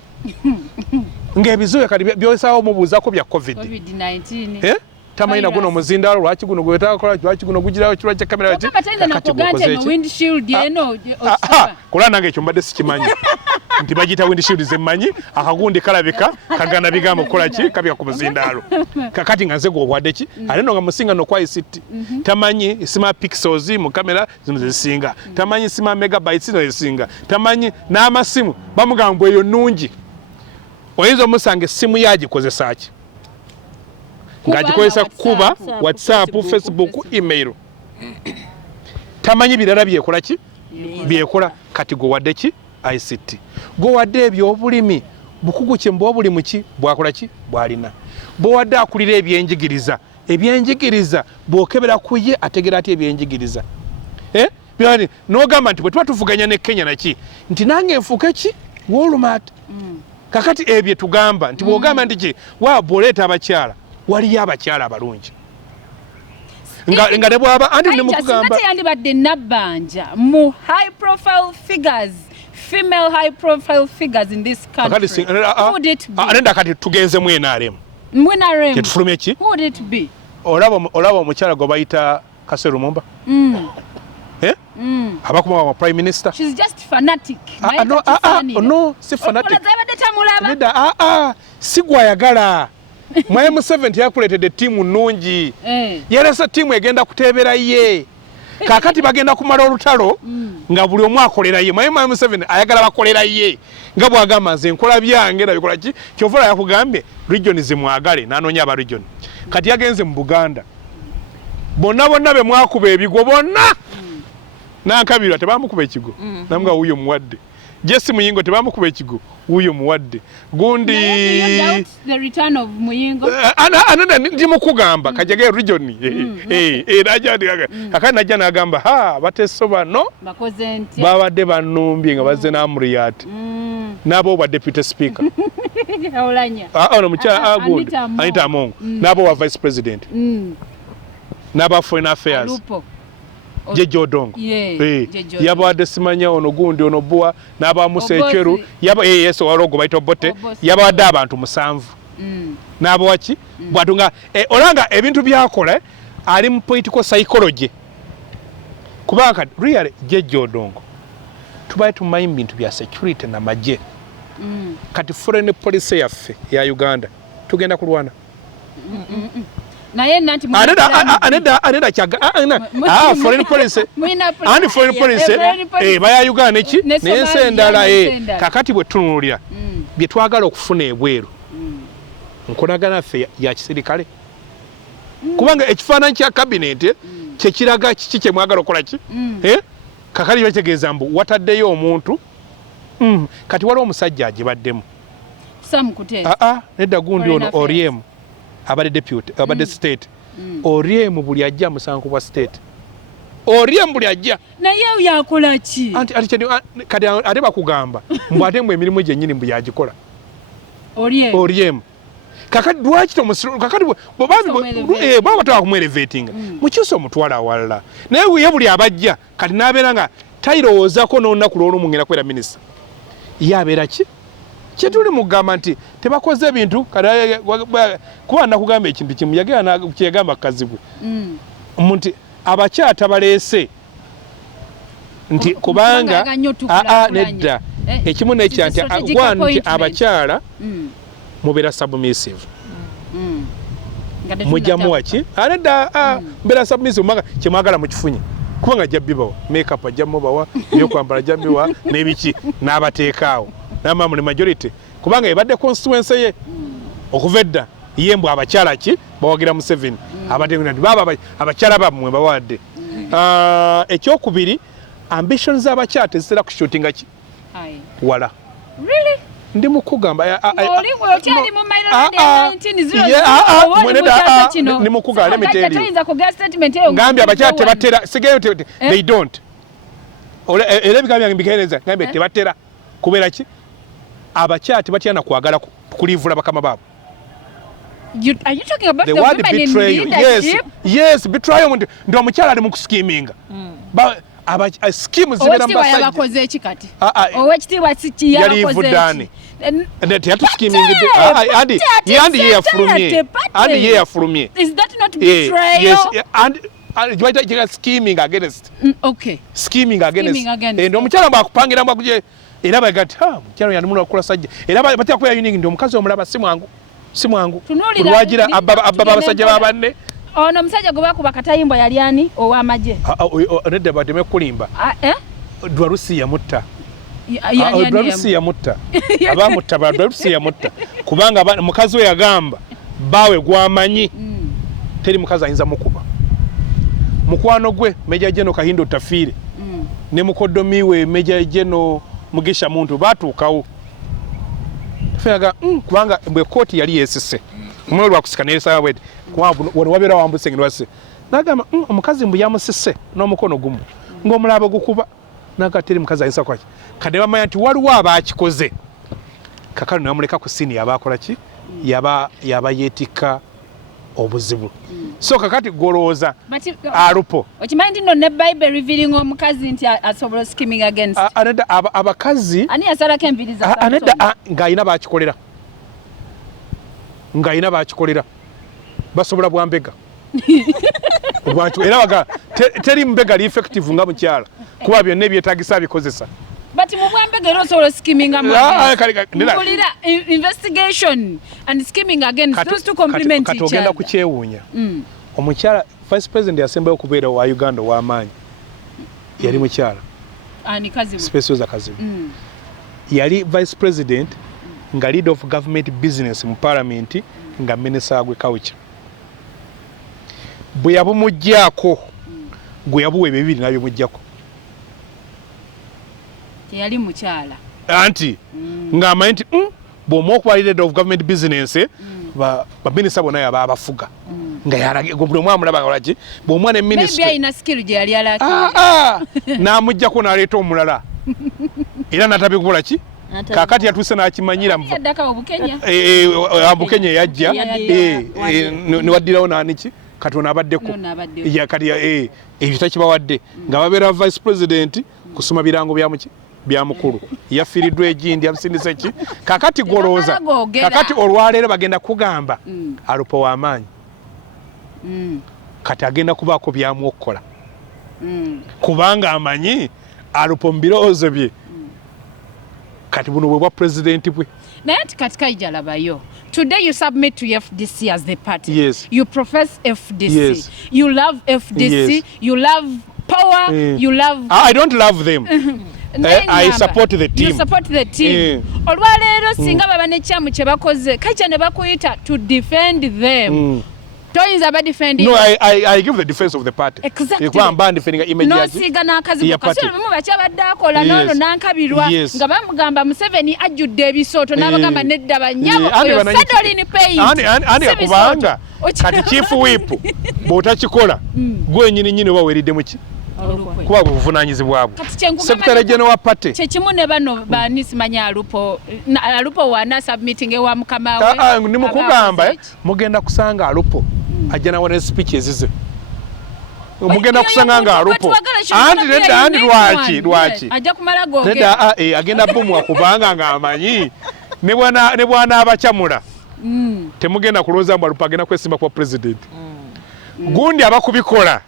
ng'ebizuwe kati byosaawo omubuuzako bya COVID-19 tamanyi naguno omuzindaalo lwaki guno gwetaakola lwaki guno gugirawo kirwa kya kamera kulaa nange ekyo mbadde sikimanyi nti bagiyita windshield zemmanyi akagundi kalabika kagana bigambo kukola ki kabika ku muzindaalo kakati nga nze gwobwadde ki ate no nga musinga nokwa ICT tamanyi sima pixels mu kamera zino zezisinga tamanyi sima megabytes zino zezisinga tamanyi n'amasimu bamugamba eyo nnungi oyinza omusanga essimu yagikozesa ki ngagikozesa kuba WhatsApp, Facebook, email tamanyi birala byekola ki byekola kati gwewadde ki ICT gwewadde ebyobulimi bukugu kye mbw'obulimu ki bwakola ki bwalina bwewadde akulira ebyenjigiriza bw'okebera ku ye ategera ati ebyenjigiriza n'ogamba nti bwe tuba tuvuganya ne Kenya naki nti nange nfuuke ki Walmart kakati ebyo tugamba nti bw'ogamba nti ki bw'oleeta abakyala waliyo abakyala abalungi nga ne bwaba anti ne mukugamba yandibadde nabbanja mu high profile figures female high profile figures in this country would it be anenda kati tugenze mu NRM ketufulumye ki would it be olaba omukyala gwe bayita Kaseru Mumba abakuma wa prime minister she's just fanatic no si fanatic si gwayagala mwaye Museveni yakuletedde ttiimu nnungi yalesa ttiimu egenda kuteebera ye kakati bagenda kumala olutalo nga buli omu akolera ye mwaye Museveni ayagala bakolera ye nga bwagamba nze nkola byange nabikola ki kyovula yakugambye region zimwagale n'anoonya aba region kati yagenze mu Buganda bonna be mwakuba ebigo bonna n'akabirwa tebamukuba ekigo namuga wuyo muwadde Jesse Muyingo tebamukuba ekigo wuyo muwadde gundi the return of Muyingo ananda ndi mukugamba kajage region akana najja nagamba batesoba no bakoze nti babadde banumbye nga bazze na Amriyat nabo wa deputy speaker olanya ono mucha good Anita Mongo nabo wa vice president naba foreign affairs Jejo Dongo yabadde simanya ono gundi ono bua naba musecheru yaba yeso warogo baito bote yabadde abantu musanvu nabo wachi bwatunga olanga ebintu byakola ali mu political psychology kubanga really Jejo Dongo tubaye tumanyi bintu bya security na maje kati foreign policy yaffe ya Uganda tugenda kulwana naye nanti aneda chaga foreign policy and foreign policy baya Uganda neki nense ndala kakati bwe tunulira bye twagala okufuna ebweru nkonagana ffe ya kisirikale kubanga ekifaananyi kya cabinet kye kiraga kiki kye mwagala okola ki kakali bategeeza mbu wataddeyo omuntu kati waliwo omusajja agibaddemu nedda gundi ono Oriem abade deputy abade state Oriem buli ajja musanku bwa state Oriem buli ajja naye yakola ki anti kati ate bakugamba mbwate mwe emirimu gyennyini mbu yagikola Oriem kakati lwaki tomusiru kakati baba takumwelevating mukyusa omutwala awalala naye ye buli abajja kati nabeera nga tayirowoozako n'olunaku lw'olumu ngenda kubeera minisita ye abeera ki kyetuli mugamba nti tebakoze ebintu kuba nakugamba ekintu kimu kyeyagamba kazibwe nti abakyata baleese nti kubanga nedda ekimu nekya nti abakyala mubeera submissive mujjamu waki nedda mbeera submissive manga kyemwagala mukifunye kubanga jabbibawa makeup ajjamu bawa ebyokwambala jabbiwa n'ebiki n'abateekaawo n'amamu ne majority kubanga ebadde constituency ye okuva edda ye mbw abakyala ki bawagira Museveni baba abakyala bammwe bawadde ekyokubiri ambition z'abakyala tezitera kushootinga ki wala ndi mukugamba ndi mukugamba ngambye abakyala tebatera sigeyo they don't era ebigambo byange mbikeereza ngambye tebatera kubeera ki abakyala tebatyana kwagala kulivula bakama baabo Are you talking about the the word women betrayal? in leadership? Yes, betrayal ndo omukyala ali mu skiminga. Scheme zibera mbasajja. Yabakoze eki kati? Owekitiibwa si yabakoze eki? Teyatu skimming andi ye yafulumye. Andi ye yafulumye. Is that not betrayal? Yes, and scheming against. Okay. Scheming against. Ndo omukyala bwakupangira mbakuje era bagati mukyala yanumula okukola sajja. Era batya kuya unique ndo omukazi omulaba si mwangu. Kulwagira abba basajja babanne. Ono musajja gwe bakuba katayimbo yali ani ow'amagye? Nedda bademe kulimba. Dwarusi yamutta. Dwarusi yamutta. Abamutta Dwarusi yamutta. Kubanga mukazi we yagamba bawe gwamanyi. Teri mukazi ayinza mukuba. Mukwano gwe Meja Jeno Kahindo Tafire. Ne mukodomiwe Meja Jeno Mugisha Muntu batuukawo. Tafiraga kubanga mbwe kooti yali yesise. Umwe wakusikanisa wed wano wabera wambuse ngirwase nagamba omukazi mbu yamusise n'omukono gumu ng'omulaba gukuba nagateri mukazi ayisa kwaki kade bamanya nti waliwo abakikoze kakano namuleka ku sini yabakola ki yaba yetika obuzibu so kakati goloza alupo okimanyi nti nno ne Bible revealing omukazi nti asobola skimming against anada abakazi ani yasalako enviriza anada ng'ayina bakikolera basobola bwambega era baga teri mbega li effective nga mukyala kuba byonna ebyetagisa bikozesa but mu bwambega era osobola skimming mukulira investigation and skimming against those two complement each other katogenda ku kyewuunya omukyala vice president yasembayo okubeera wa Uganda w'amaanyi yali mukyala ani kazibu Specials akazibu yali vice president nga leader of government business mu parliament nga minister agriculture bwe yabumujjaako gwe yabuwa bibiri nabyo mujjako yali mukyala anti nga amanyi nti bw'omu okuba leader of government business ba minister bonna yaba abafuga nga yalage buli omwana mulaba kolaki bw'omwana e ministry maybe ayina skill gye yali alaki n'amujjako n'aleeta omulala era n'atabikola ki kakati yatuuse n'akimanyira Bukenya yajja newaddirawo n'aniki Katonda abaddeko ebyo takibawadde nga babeera vice president kusoma birango bya mukulu yafiiriddwa egindi yamusindise ki kakati golooza kakati olwaleero bagenda kugamba alupo w'amaanyi kati agenda kubaako byamu okukola kubanga amanyi alupo mu birowoozo bye kati buno bwe bwa president bwe naye nti kati KAIJA labayo today you submit to FDC as the party. Yes. You profess FDC. Yes. You love FDC. Yes. You love power. You love... I don't love them. I support the team. You support the team. Olwaleero singa baba n'ekyamu kye bakoze KAIJA ne bakuyita to defend them. Toyinza ba defending. No, I give the defense of the party. Exactly. Ikuwa mba defending image no siga n'akazi kasero mu bakyabadde akola nono nankabirwa nga bamugamba Museveni ajjudde ebisooto n'abagamba nedda banyabo oyo Federal pay. Ani akubanga kati chief whip bw'otakikola gwenyini nyini oba weeridde mu ki kuba buvunanyizibwa bwo Secretary General Party kyekimu ne bano banisimanya alupo wana submitting ewa mukamawe ni mukugamba mugenda kusanga alupo ajja nawo ne speech ezize mugenda kusanga nga alupo andi lwaki ajja kumala gogera agenda bomu kubanga nga amanyi ne bwana abakyamula temugenda kulooza mbu alupo agenda kwesimba kwa president gundi abakubikola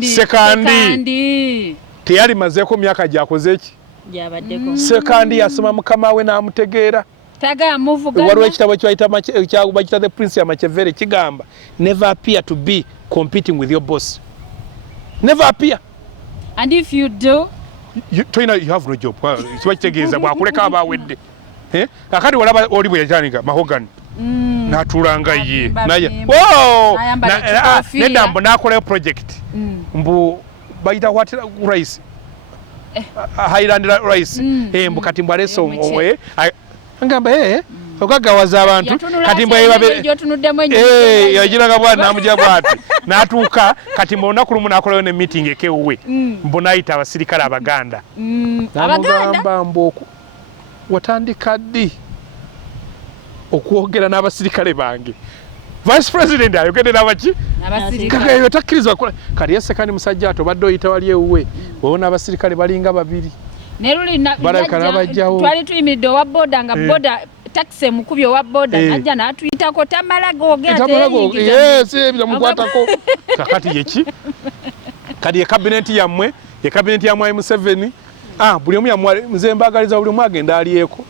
sekandi teyali mazeeko myaka gyakoze eki sekandi yasoma mukama we n'amutegeera waliwo ekitabo kyayita the prince ya Machiavelli kigamba never appear to be competing with your boss, never appear, and if you do you have no job. Kiba kitegeeza bwakuleka abawedde kakati walaba oli bwe yatandika mahogany n'atuulanga ye naye nedda mbu n'akolayo project mbu bayita what rice Highland rice mbu kati mbu aleese ngamba okagawaza abantu kati mbu yagiraga bwati n'amugya bwati n'atuuka kati mbu olunaku lumu n'akolayo ne meeting ekewuwe mbu n'ayita abasirikale Abaganda n'amugamba mbu watandika ddi okwogera n'abasirikale bange Vice President ayogerera abaki abasirikale kakayo takkirizwa kali yase kandi musajja ato badde oyita wali ewuwe wona abasirikale balinga babiri neruli barabajjawo twali tuyimiridde owa boda nga boda taxi mukubi owa boda najja n'atuyitako tamala googera yes byamukwatako kakati yeki kadi ye cabinet yammwe ye cabinet ya Museveni buli omu yamwe nze mbagaliza buli omu agenda aliyeko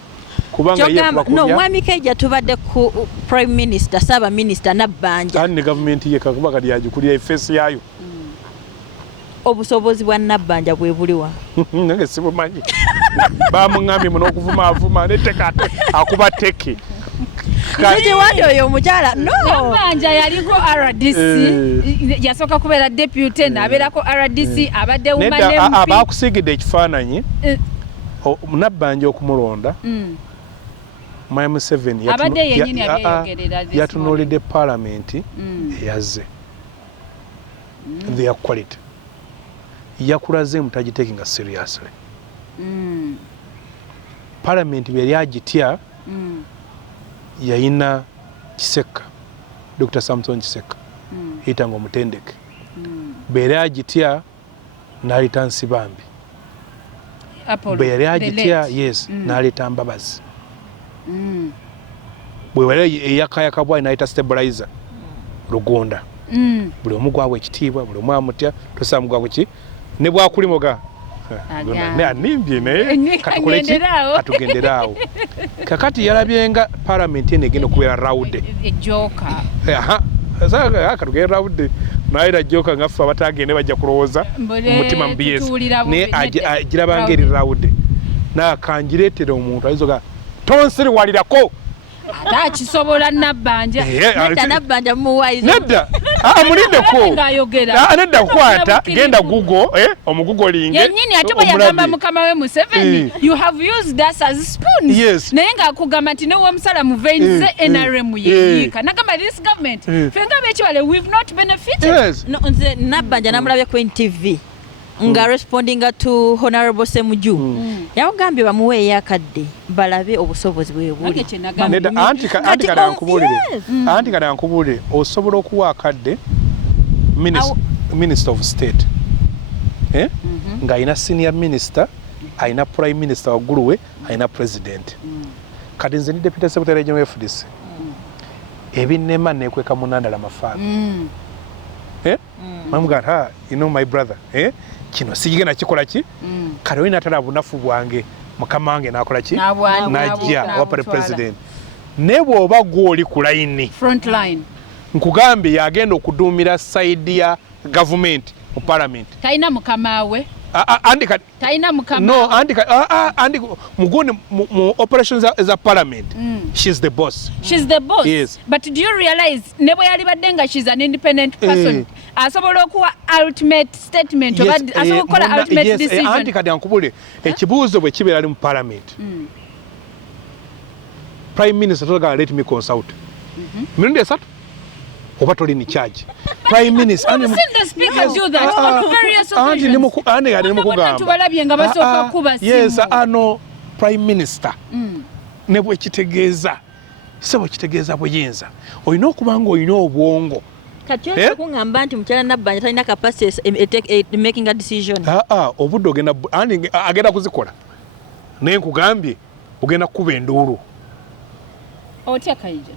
kubanga ye no mwami KAIJA tubadde ku prime minister saba minister Nabbanja ne government ye kakuba kadi yajukulira face yayo obusobozi bwa Nabbanja bwe buliwa nange sibumanyi bamuŋŋambye muno okuvuma netekate akuba teke kije wayo yo mukyala no Nabbanja yaliko RDC yasoka kubeera deputy nabeerako RDC abadde woman MP abakusigidde ekifaananyi Nabbanja okumulonda Museveni yatunuulidde parliament eyazze their quality yakulaze mutagitekinga seriously parliament bwe agitya yayina Kiseka Dr. Samson Kiseka yitanga omutendeke bwe agitya n'aleta Nsibambi bwe agitya yes n'aleta Mbabazi bwe wale eyakayaka bwa inaita stabilizer Rugonda buli omu gwawe ekitiibwa buli omu amutya tosamugwa kuki ne bwakulimoga ne animbye naye katugenderaawo kakati yalabyenga parliament ene egenda okubeera rawude ejoka katugenda rawude naye joka ngaffe abatagende bajja kulowooza mutima mbiyesi naye agirabanga eri rawude nakangireetere omuntu ayizoga tonsiriwalirako ata kisobola Nabbanja Nabbanja muwaizo nedda mulindeko nedda kukwata genda Google omugugolinge yennyini ate bwe yagamba mukama we Museveni you have used us as spoons naye ng'akugamba nti newe omusala mu veins ze NRM yeyiika nagamba this government fenga bekiwale we've not benefited no nze Nabbanja namulabye ku NTV nga responding to Honorable Semuju yagambye bamuwe yakadde balabe obusobozi bwe buli anti kada nkubulire osobola okuwa akadde Minister of State nga ayina senior minister ayina prime minister wagguluwe ayina president kati nze ni deputy secretary general FDC ebinema nekweka munandala mafaaga mamugamba you know my brother kino sigigenda kikola ki kale oyina atala bunafu bwange mukama wange nakola ki najja wapale president ne bw'oba gw'oli ku layini front line nkugambye yagenda okuduumira side ya government mu parliament talina mukama we talina mukama no andi mugone mu operations as a parliament she's the boss yes but do you realize ne bwe yali badde nga she's an independent person asobola okuwa ultimate statement asobola okukola ultimate decision andi kadi ankubule ekibuuzo bwe kibeera ali mu parliament prime minister told let me consult mirundi esatu oba toli ni charge prime minister and the speaker do that on various occasions and nimukugamba tubalabye nga basooka kuba simu yes ano prime minister ne bwe kitegeeza sebo kitegeeza buyinza olina okubanga olina obwongo kati okungamba nti mukyala Nabbanja talina capacity making a decision obudde agenda kuzikola naye nkugambye ogenda kukuba enduulu otya KAIJA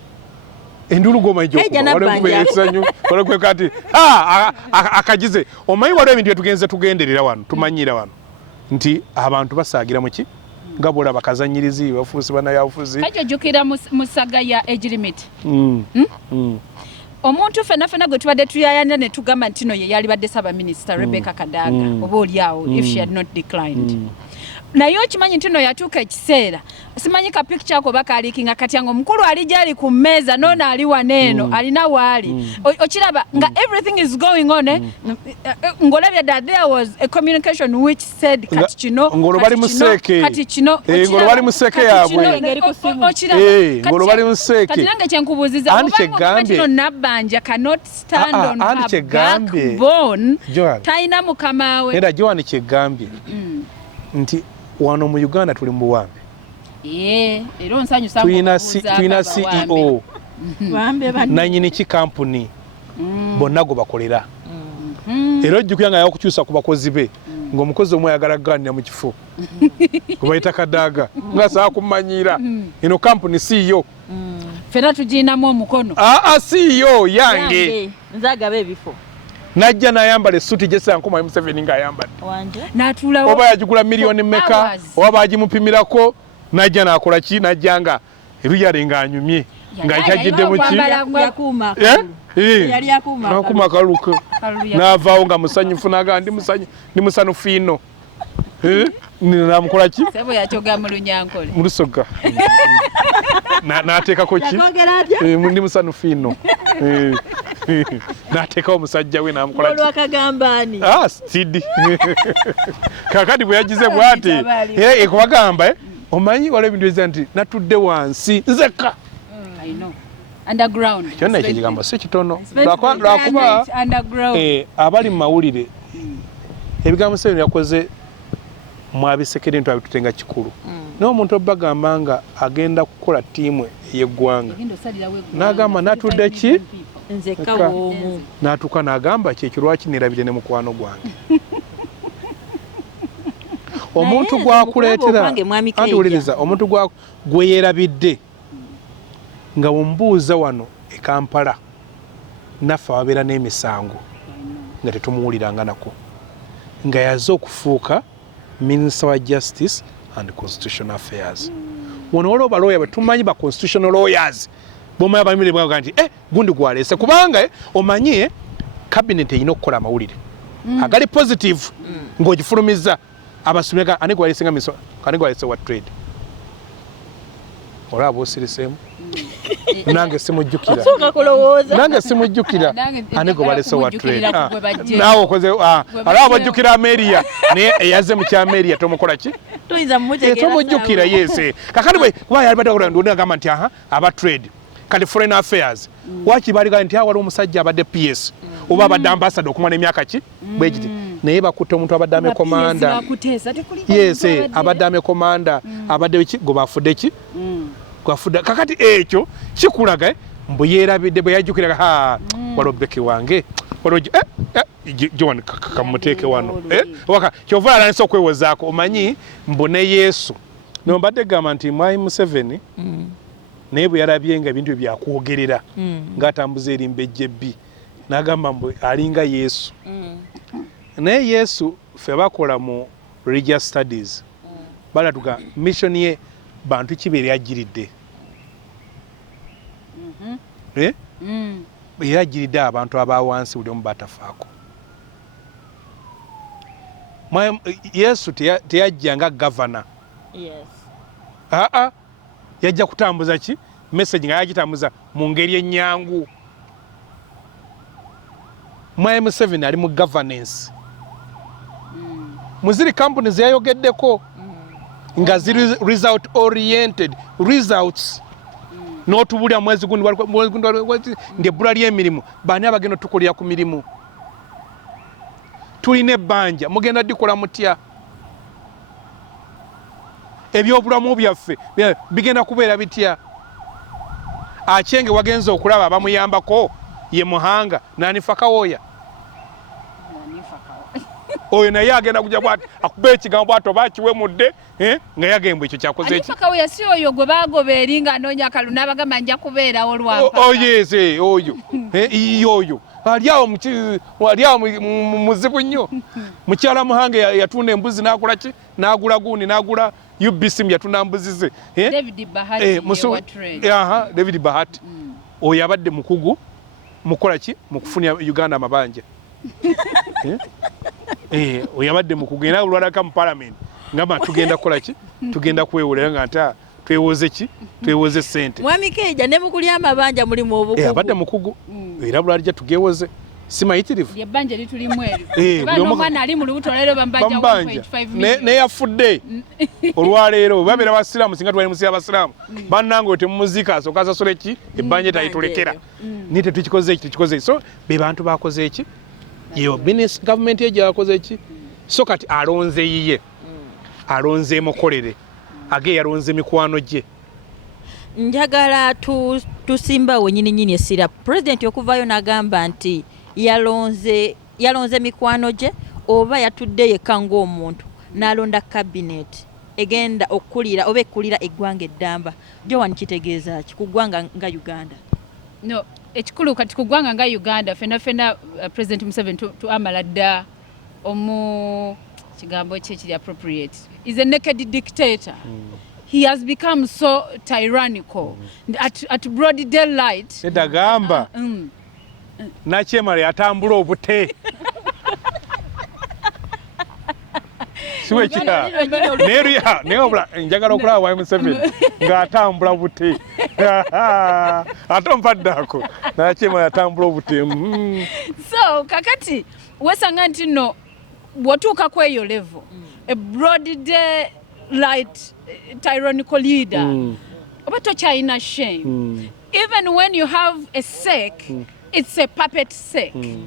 endulu gomayijo esanyu olekwe kati akagize omanyi waliwo ebintu byetugenze tugenderera wano tumanyira wano nti abantu basaagira muki nga bwola bakazanyirizi bafuusi banayafuzi KAIJA jjukira musaga ya age limit omuntu fenafena gwe tubadde tuyayana ne tugamba nti no ye yali badde saba minister Rebecca Kadaga oba oliawo if she had not declined naye okimanyi nti no yatuuka ekiseera simanyi ka picture ko bakalikinga kati ngo mukulu alijja ali ku mmeeza nono ali waneeno alina waali okiraba nga everything is going on ngolabya that there was a communication which said kati kino ngolo bali museke kati kino ngolo bali museke yabwe okiraba ngolo bali museke kati nange kyenkubuuziza kino Nabbanja cannot stand on her backbone taina mukama we era Joan kyegambye nti wano mu Uganda tuli mu buwambe era onsanyusa tulina CEO nanyini ki kampuni bonna go bakolera era ojjukira nga yakukyusa ku bakozi be ng'omukozi omwe ayagala kugaanira mu kifo kubayita kadaaga ngaasaa kummanyiira eno kampuni siiyo fera tugiinamu omukono siiyo yange nze agaba ebifo najja n'ayambala essuuti gyesankumayi Museveni ng'ayambadde oba yagigula miliyoni mmeka oba bagimupimirako najja n'akola ki najja nga ebiyale ng'anyumye ng'akyajjidde mu ki nakuma kaluka n'avaawo nga musanyufu naga ndi musanufu ino namukola ki mu lusoga n'ateekako ki ndi musanufu ino n'ateekawo omusajja we namukola olwakagambani sidi kakati bwe yagize bw'ati ekubagamba omanyi waliwo ebintu ebiza nti natudde wansi nzekka kyonna ekyo kigambo si kitono lwakuba abali mu mawulire ebigambo Museveni yakoze mwabisekere nti abitutenga kikulu naye omuntu obagamba nga agenda kukola ttiimu ey'eggwanga n'agamba natudde ki n'atuuka n'agamba kyekyo lwaki neerabire ne mukwano gwange omuntu gwakuleetera antiwuliriza omuntu gwe yeerabidde nga bwemubuuza wano e Kampala naffe ababeera n'emisango nga tetumuwuliranga nako nga yaze okufuuka Minister wa Justice and Constitutional Affairs wano waliwo balooya bwe tumanyi ba constitutional lawyers bomanyi abamire bwaga nti gundi gwaleese kubanga omanyi cabinet erina okukola amawulire agali positive ng'ogifulumiza abasumika ani gwaleese nga miso ani gwaleese wa trade olaba osiriseemu nange simujjukira nange simujjukira ani gwe balese wa trade naawe okoze alaba bajjukira Ameria naye eyaze mu ky'Ameria tomukola ki tomujjukira yese kakati bwe kuba yali badde ndagamba nti aba trade kati foreign affairs waki baliga nti waliwo omusajja abadde PS oba abadde ambassador okumala emyaka ki bwe kiti naye bakutte omuntu abadde amekomanda yese abadde amekomanda abadde gwe bafudde ki gwafuda kakati ekyo kikulaga mbu yeerabidde bwe yajjukiraga walobeki wange John kamuteeke wano waka kyova alanisa okwewozaako omanyi mbu ne Yesu nombadde gamba nti mwayi Museveni naye bwe yalabye nga ebintu byakwogerera ng'atambuza erimba ejjebbi n'agamba mbu alinga Yesu naye Yesu ffe bakola mu religious studies balatuga mission ye bantu kibeere ajjiridde era ajjiridde abantu abawansi buli omu batafaako Yesu teyajja nga gavana yajja kutambuza ki message nga yagitambuza mu ngeri ennyangu mwaye Museveni ali mu governance muziri companies yayogeddeko nga ziri result oriented results n'otubulya mwezi gundi ndi ebbula ly'emirimu baani abagenda tukolera ku mirimu tulina ebbanja mugenda dikola mutya ebyobulamu byaffe bigenda kubeera bitya akyenge wagenza okulaba abamuyambako ye Muhanga n'anifa Kawooya oyo naye agenda kujja bwati akuba ekigambo bwati oba kiwemudde nga yagembwa ekyo kyakoze eki Kawooya si oyo gwe bagoba eri nga anoonya akalulu n'abagamba nja kubeerawo lwampa yese oyo oyo ali awo muzibu nnyo mukyala Muhanga yatunda embuzi n'akola ki n'agula gundi n'agula UBC yatunda mbuzi ze David Bahati oyo abadde mukugu mukola ki mukufunya Uganda amabanja oyo abadde mukugenda olwalaka mu parliament ngamba tugenda kukola ki tugenda kwewolera nga nta twewoze ki twewoze ssente mwami KAIJA ne mukulya amabanja mulimu obukugu abadde mukugu era bulwalija tugewoze simayitirivu yebbanja litulimu eryo bano omwana ali mu lubuto leero bambanja 1.5 million ne yafudde olwaleero babeera basiraamu singa twali musira basiraamu bannange temumuzika asooka asasule ki ebbanja tayitulekera ni tetukikoze eki tukikoze so be bantu bakoze eki yo business government ye gyakoze eki so kati alonze yiye alonze mukolere age yalonze mikwano gye njagala tusimbawo nyini essira president okuvayo n'agamba nti yalonze mikwano gye oba yatudde yekka ng'omuntu n'alonda cabinet egenda okkulira oba ekkulira eggwanga eddamba Joan kitegeeza ki ku ggwanga nga Uganda? No, ekikulu kati ku ggwanga nga Uganda fena President Museveni tuamala dda kigambo kye kiri appropriate is a naked dictator. He has become so tyrannical at broad daylight. Edagamba nakyemala yatambula obute siwekya neobula njagala okulaba wa Museveni ng'atambula bute ate ompaddaako nakyemala yatambula obute. So kakati wesanga nti no bw'otuuka ku eyo level a broad daylight tyrannical leader oba tokyalina shame even when you have a sake it's a puppet sake.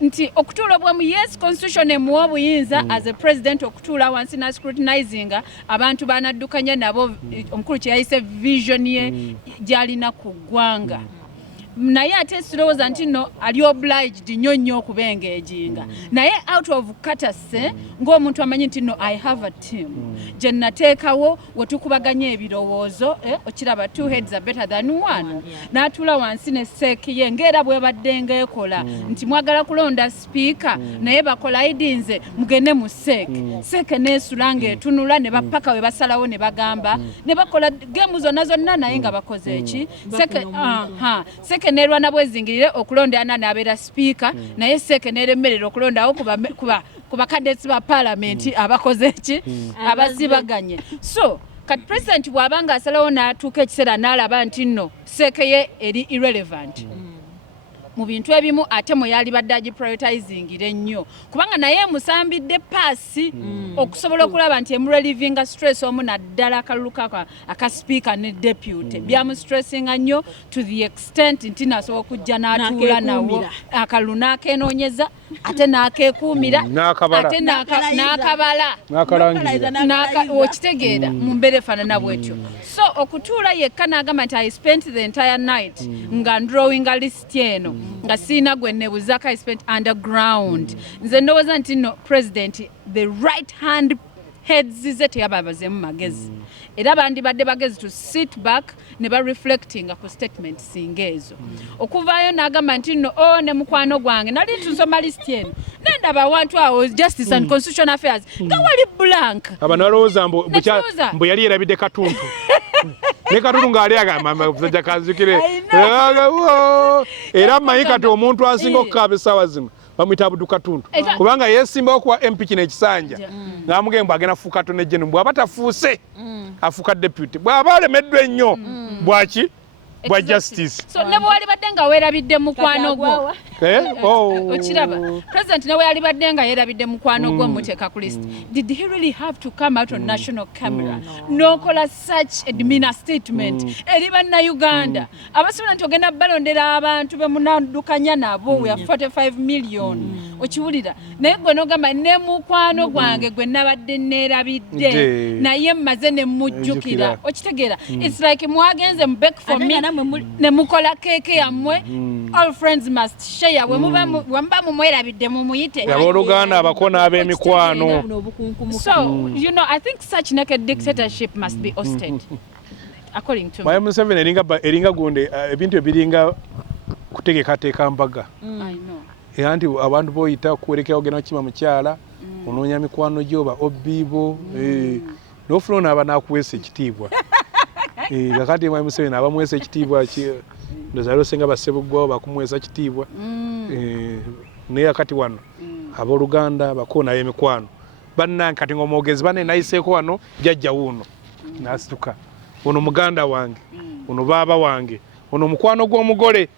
Nti okutuula obwemu yes constitution emuwa obuyinza as a president okutuula wansi na scrutinizing abantu banaddukanya nabo omukulu kye yayise vision ye gy'alina ku ggwanga. Naye ate sirowooza nti no ali obliged nnyo okubengeejinga naye out of courtesy ng'omuntu amanyi nti no I have a team gye nateekawo wetukubaganya ebirowoozo okiraba two heads are better than one n'atuula wansi ne seeki ye ng'era bwebadde ng'ekola nti mwagala kulonda speaker naye bakola idinze mugende mu seeke neesula ng'etunula ne bapaka we basalawo ne bagamba ne bakola gemu zonna naye nga bakoze eki seeke nerwana bwezingirire okulonda ana n'abeera speaker naye seeke neremerera okulondawo ku bakadesi ba parliament abakoze eki abasibaganye. So kati president bw'abanga asalawo n'atuuka ekiseera n'alaba nti nno seeke ye eri irrelevant mu bintu ebimu ate mwe yali badde agiprioritisingire nnyo kubanga naye musambidde paasi okusobola okulaba nti emurelivinga stress omu naddala akalulu aka speaker ne deputy byamusstressinga nnyo to the extent nti nasobola okujja n'atuula nawo akalulu n'akenoonyeza ate n'akeekuumira ate n'akabala okitegeera mu mbeera efaanana bwetyo. So okutuula yekka n'agamba nti I spent the entire night nga drawing a list eno nga siina gwe nebuzaako I spent underground. Nze ndowooza nti no president the right hand heads ze teyababazemu magezi era bandibadde bagezi to sit back ne reflecting ku statement singa ezo okuvaayo n'agamba nti no ne mukwano gwange nali tusoma list eno nendaba abantu awo justice and constitutional affairs nga wali blank abanalowooza mbu yali erabidde katuntu ne katuntu ng'ali agamba musajja kanzukire era mmanyi kati omuntu asinga okukaaba essaawa zino bamuyita Abudu Katuntu kubanga yeesimba okuwa MP kino ekisanja ng'amugamba agenda afuuka Attorney General bw'aba tafuuse afuuka deputy bw'aba alemeddwa ennyo bwaki bwa justice. So ne bwali badde nga weerabidde mukwano gwo okiraba president ne bwali badde nga yeerabidde mukwano gwo muteeka ku list did he really have to come out on national camera n'okola such a demeanor statement eri bannayuganda abasobola nti ogenda balondera abantu be munaddukanya nabo we 45 million okiwulira naye gwe n'ogamba ne mukwano gwange gwe nabadde neerabidde naye mmaze ne mujjukira okitegeera it's like mwagenze mu back for me ne mukola keeke yammwe all friends must share wemba mumwerabidde mumuyite abooluganda abako n'ab'emikwano. So you know I think such naked dictatorship must be ousted according to me. Museveni eringa gonde ebintu ebiringa kutegekateeka mbaga era nti abantu boyita kuwerekera ogenda kukima mukyala onoonya mikwano gyo oba obbiibo n'ofuna aba n'akuweesa ekitiibwa kakati Museveni abamuweesa ekitiibwa ndozaaliro senga basebuggwawo bakumuweesa kitiibwa naye akati wano abooluganda bako naye emikwano bannange kati ng'omwogezi banne nayiseeko wano jjajja wuuno n'asituka ono muganda wange ono baaba wange ono mukwano gw'omugole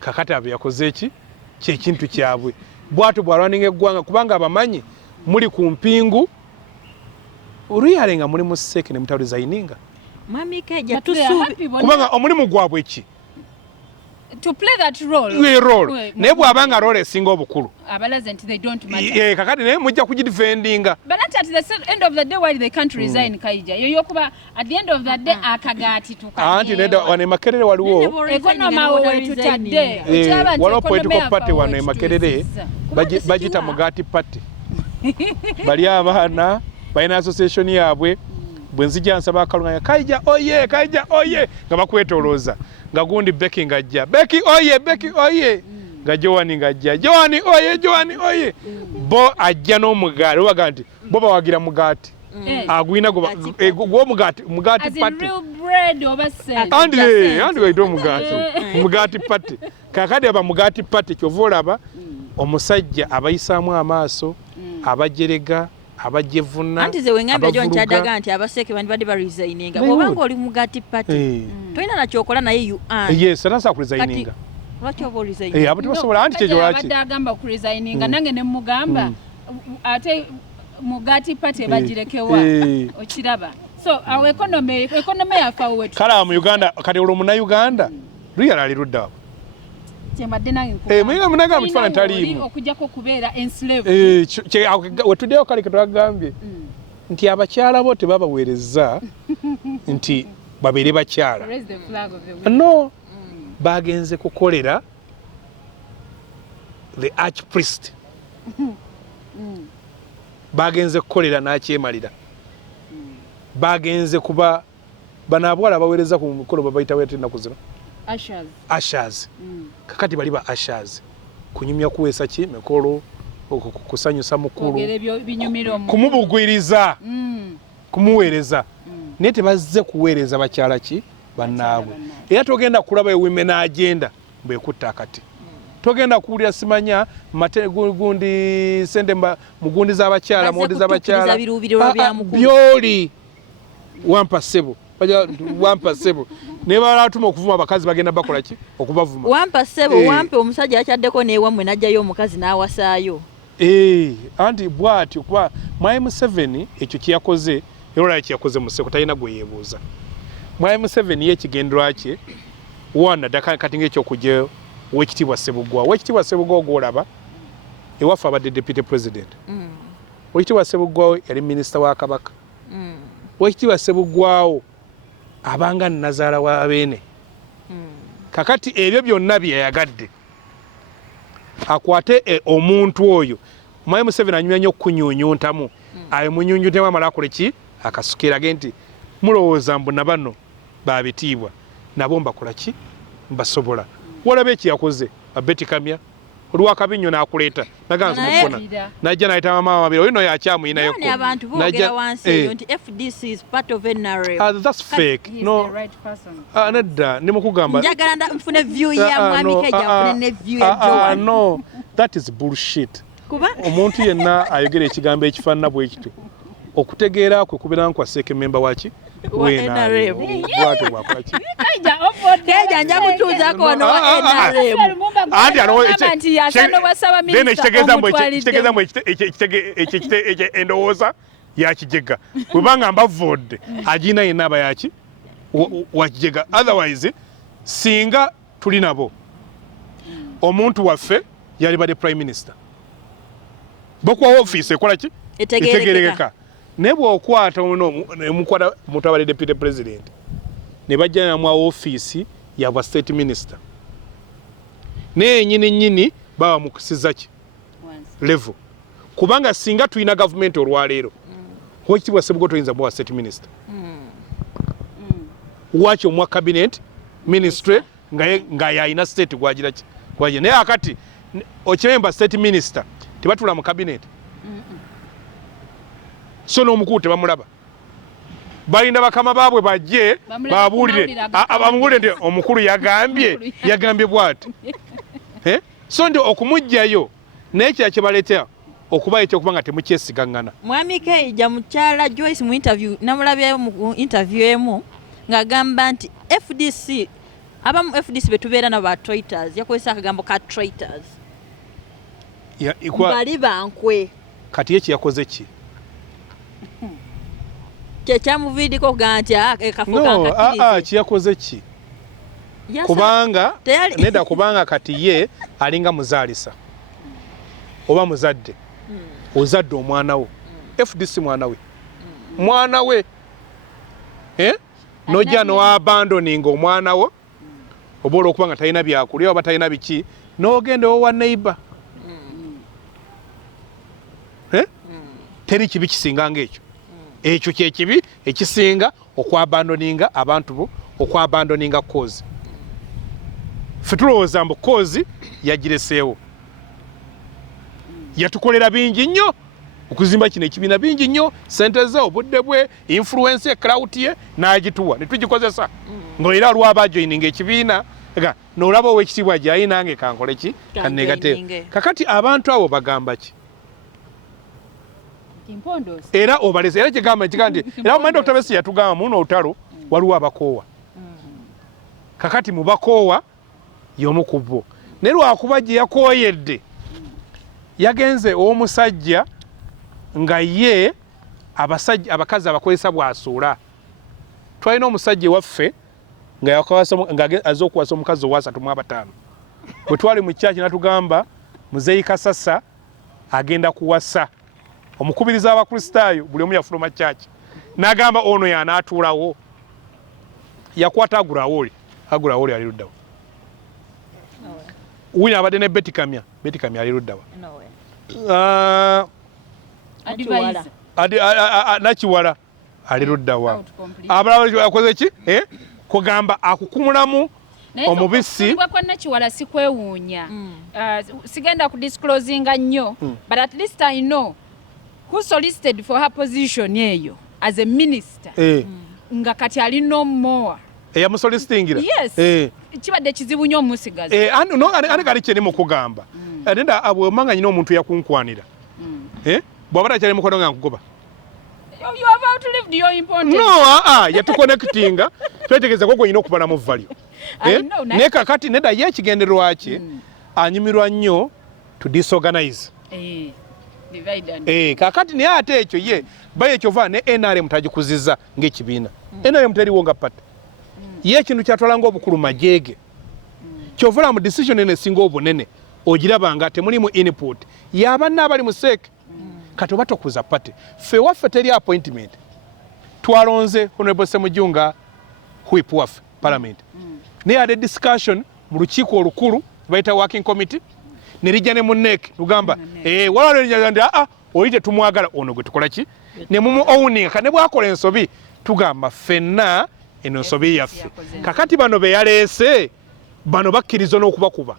kakati abo yakoze eki kyekintu kyabwe bwatyo bwalwaninga eggwanga kubanga abamanyi muli ku mpingu oluyale nga muli mu seeke ne mutawuliza yininga Mami KAIJA kubanga omulimu gwabwe ki to play that role. Ne bwabanga role esinga obukulu. Abalazenti they don't matter. Kakati ne mujja kugidefendinga. But at the end of the day, why they can't resign Kaija? Yokuba at the end of the day akagati tukanye. Anti nenda wane Makerere waliwo. Ekonoma wetu today. Waliwo political party wane Makerere bagita Mugati party. Bali abaana balina association yaabwe bwenzija nsaba akalunganya Kaija oye nga bakwetolooza nga gundi Becky ngajja Becky oye nga Joani ngajja Joani oye bo ajja n'omugaati obaga nti bo bawagira mugaati agwina gwo mugaati party andi waito mugaati party kakadi aba mugaati party kyova olaba omusajja abayisaamu amaaso abajerega abajevuna anti ze wengambe John Chadaga nti abaseke bandi resigninga obanga oli mugati party toina na chokola naye you are yes anasa ku resigninga lwaki obo resigninga abati basobola anti kyejo lwaki abadagamba ku resigninga nange ne mugamba ate mugati party bajirekewa okiraba so our economy yafa wetu kala mu Uganda kati olo muna Uganda luyala ali ludda mwenga munaga mutfana talimu okujjako kubeera enslaved wetuddeyo kale ketwagambye nti abakyala bo tebabaweereza nti babeere bakyala no bagenze kukolera the archpriest bagenze kukolera n'akyemalira bagenze kuba banabwala baweereza ku mukolo babayita wetenaku zino Ushers. Kakati bali ba ushers. Kunyumya kuwesa ki mikolo kusanyusa mukulu. Kumubugwiriza. Kumuweereza. Nete bazze kuweereza bakyala ki bannaabwe. Era togenda kulaba women agenda mbe kutta akati. Togenda kuwulira simanya gundi sendemba mugundi z'abakyala modi z'abakyala. Byoli wampa sebo. Wampa sebo. Neba atuma okuvuma abakazi bagenda bakola ki okubavuma wampa sebo wampe omusajja akyaddeko newa mwe najjayo omukazi n'awasaayo anti bwati kuba Mwai Museveni ekyo kiyakoze era kiyakoze museko talina gwe yeebuuza Mwai Museveni yekigendera kye wana daka kati ng'ekyo kujje wekitibwa Sebugwa ogolaba ewafa abadde deputy president wekitibwa Sebugwa yali minister wa Kabaka wekitibwa Sebugwawo abanga Nazaala wa Beene kakati ebyo byonna byeyagadde akwate omuntu oyo Mwai Museveni anyumya nnyo okunyuunyuntamu ayo munyuunyuntemu amala akole ki akasukira genti mulowooza mbu na bano babitiibwa nabo mbakola ki mbasobola walaba ekiyakoze Betty Kamya olwakabinyo n'akuleeta naganza mufuna najja n'ayita mama wabiri oyino yakyamuyinayo ko abantu boogera wansi eyo nti FDC is part of NRM that's fake no nedda nimukugamba njagala nfune view ya mwami Kaija nfune ne view ya Joan no that is bullshit kuba omuntu yenna ayogera ekigambo ekifaanana bwe kityo okutegeera kwe kubeera nkwasseeko memba waki NRM bwate bwakolaki Kaija nja kutuuzaako wano wa NRM anti endowooza yakijega bwebanga mbavodde agina yenna aba yaki wakijega otherwise singa tuli nabo omuntu waffe yali badde prime minister bokuwa office ekola ki etegerekeka ne bw'okwata emukwata omuntu abadde deputy president ne bajja namwa office yabwa state minister naye nyini baba mukusiza ki level kubanga singa tulina government olwaleero wekitibwa Sebugwa toyinza muwa state minister wachi omwa cabinet ministry nga yayina state gwagira ki gwagira naye akati okiremba state minister tebatula mu cabinet so n'omukulu tebamulaba balinda bakama baabwe bajje babuulire abamubuulire nti omukulu yagambye bwati so ndi okumugjayo naye kya kyebaleeta okuba ekyokuba nga temukyesigaŋŋana mwami Kaija mukyala Joyce mu interview namulabye mu interview emu ng'agamba nti FDC abamu FDC betubeera nabo ba traitors yakozesa akagambo ka traitors bali bankwe kati ye kiyakoze ki kyekyamuvindiko kugaa nti kafuka kiyakoze ki kubanga neda kubanga kati ye alinga muzalisa oba muzadde ozadde omwana wo FDC mwana we nojja no abandoning omwana wo obola okubanga talina byakulya oba talina biki n'ogenda owa neighbor teri kibi kisinga ng'ekyo ekyo kye kibi ekisinga okwabandoninga abantu bo okwabandoninga cause ffe tulowooza mbu cause yagireseewo yatukolera bingi nnyo okuzimba kino ekibiina bingi nnyo sente ze obudde bwe influence crowd ye n'agituwa ne tugikozesa ng'era lwaba joininga ekibiina n'olaba ow'ekitiibwa gyayi nange kankole ki kanneegateewo kakati abantu abo bagamba ki era obalese era kigamba nti era omanyi Dr. Besigye yatugamba muno olutalo waliwo abakoowa kakati mu bakoowa y'omu ku bo naye lwakuba gye yakooyedde yagenze omusajja nga ye abakazi abakozesa bw'asuula twalina omusajja waffe nga azze okuwasa omukazi owa 3 mu 5 bwe twali mu kyaki natugamba muzeeyi Kasasa agenda kuwasa omukubiriza abakristaayo buli omu yafuluma kyaki n'agamba ono y'anaatuulawo yakwata agulawooli ali luddawa wina abadde ne betikamya ali luddawa nakiwala ali luddawa abalala akoze ki kugamba akukumulamu omubisi kwa nakiwala sikwewuunya sigenda kudisclosinga nnyo but at least I know who solicited for her position eyo as a minister nga kati ali no more eyamusolicitingira kibadde kizibu nnyo omusigazi ane kali kyeni mu kugamba nenda abwemanga nyina omuntu yakunkwanira bw'aba takyali mukono nga nkugoba you have outlived your importance yatuconnectinga twetegereza koko nyina okubalamu value naye kakati neda ye ekigendererwa kye anyumirwa nnyo to disorganize kakati naye ate ekyo ye baye ekyova ne NRM tagikuziza ng'ekibiina NRM teriwo nga pata ye ekintu kyatwala ng'obukulu majeege kyovula mu decision ene singa obunene ogirabanga temulimu input yabanna abali mu seke kati oba tokuza pate ffe waffe teri appointment twalonze Honorable Semujunga whip waffe parliament naye ade discussion mu lukiiko olukulu bayita working committee nerijja ne munneeke tugamba walalenyandi oyite tumwagala ono gwe tukola ki ne mumu owning kane bwakola ensobi tugamba ffenna eno ensobi yaffe kakati bano be yaleese bano bakkiriza n'okubakuba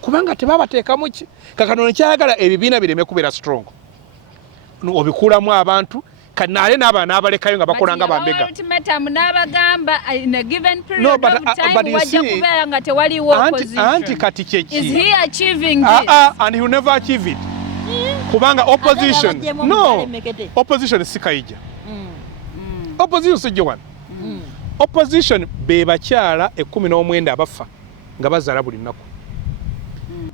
kubanga tebabateekamu ki kakano nekyayagala ebibiina bireme kubeera strong obikulamu abantu kanale n'abaana n'abalekayo nga bakola nga bambega anti kati kyeki and he will never achieve it kubanga opposition opposition si KAIJA opposition si Joan opposition be bakyala 19 abafa nga bazaala buli nnaku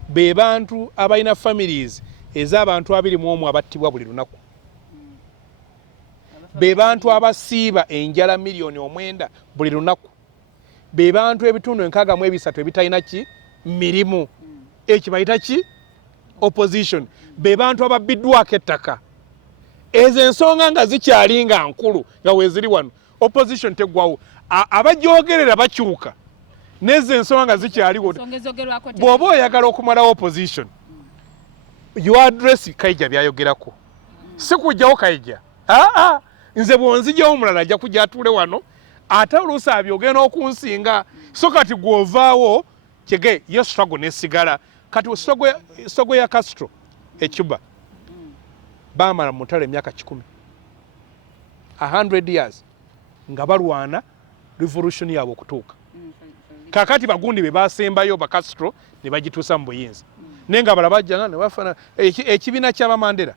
be bantu abalina families ez'abantu 21 abattibwa buli lunaku be bantu abasiiba enjala miliyoni 9 buli lunaku be bantu ebitundu 63 ebitalina ki mirimu ekibayita ki opposition be bantu ababbiddwako ettaka ezo ensonga nga zikyali nga nkulu nga weeziri wano opposition teggwawo abajoogerera bakyuka nezo ensonga nga zikyaliwo bw'oba oyagala okumalawo opposition you address KAIJA byayogerako si kujjawo KAIJA nze bwonzijawo omulala ajja kujja atuule wano ate oluusi abyogera n'okunsinga so kati gw'ovaawo kyege yo struggle nesigala kati struggle ya Castro Cuba baamala mu mutale emyaka 100 years nga balwana revolution yaabwe okutuuka kakati bagundi be basembayo ba Castro ne bagituusa mu buyinza naye nga balabajjanga ne bafana ekibiina ky'aba Mandela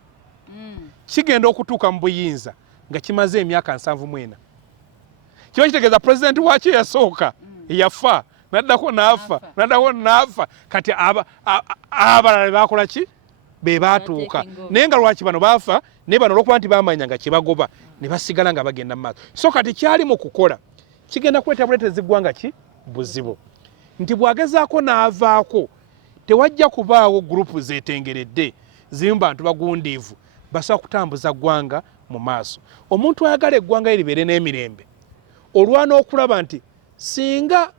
kigenda okutuuka mu buyinza nga kimaze emyaka 74 kiba kitegeeza president wakyo yasooka yafa naddako naafa kati abalala bakola ki be baatuuka naye nga lwaki bano baafa naye bano olwokuba nti bamanya nga kyebagoba ne basigala nga bagenda mu maaso so kati kyali mu kukola kigenda kuleeta buleetezi ggwanga ki buzibu nti bwagezaako n'avaako tewajja kubaawo gurupu zeetengeredde zimu bantu bagundiivu basobola kutambuza ggwanga mu maaso. Omuntu ayagala eggwanga eribeere n'emirembe olwana okulaba nti singa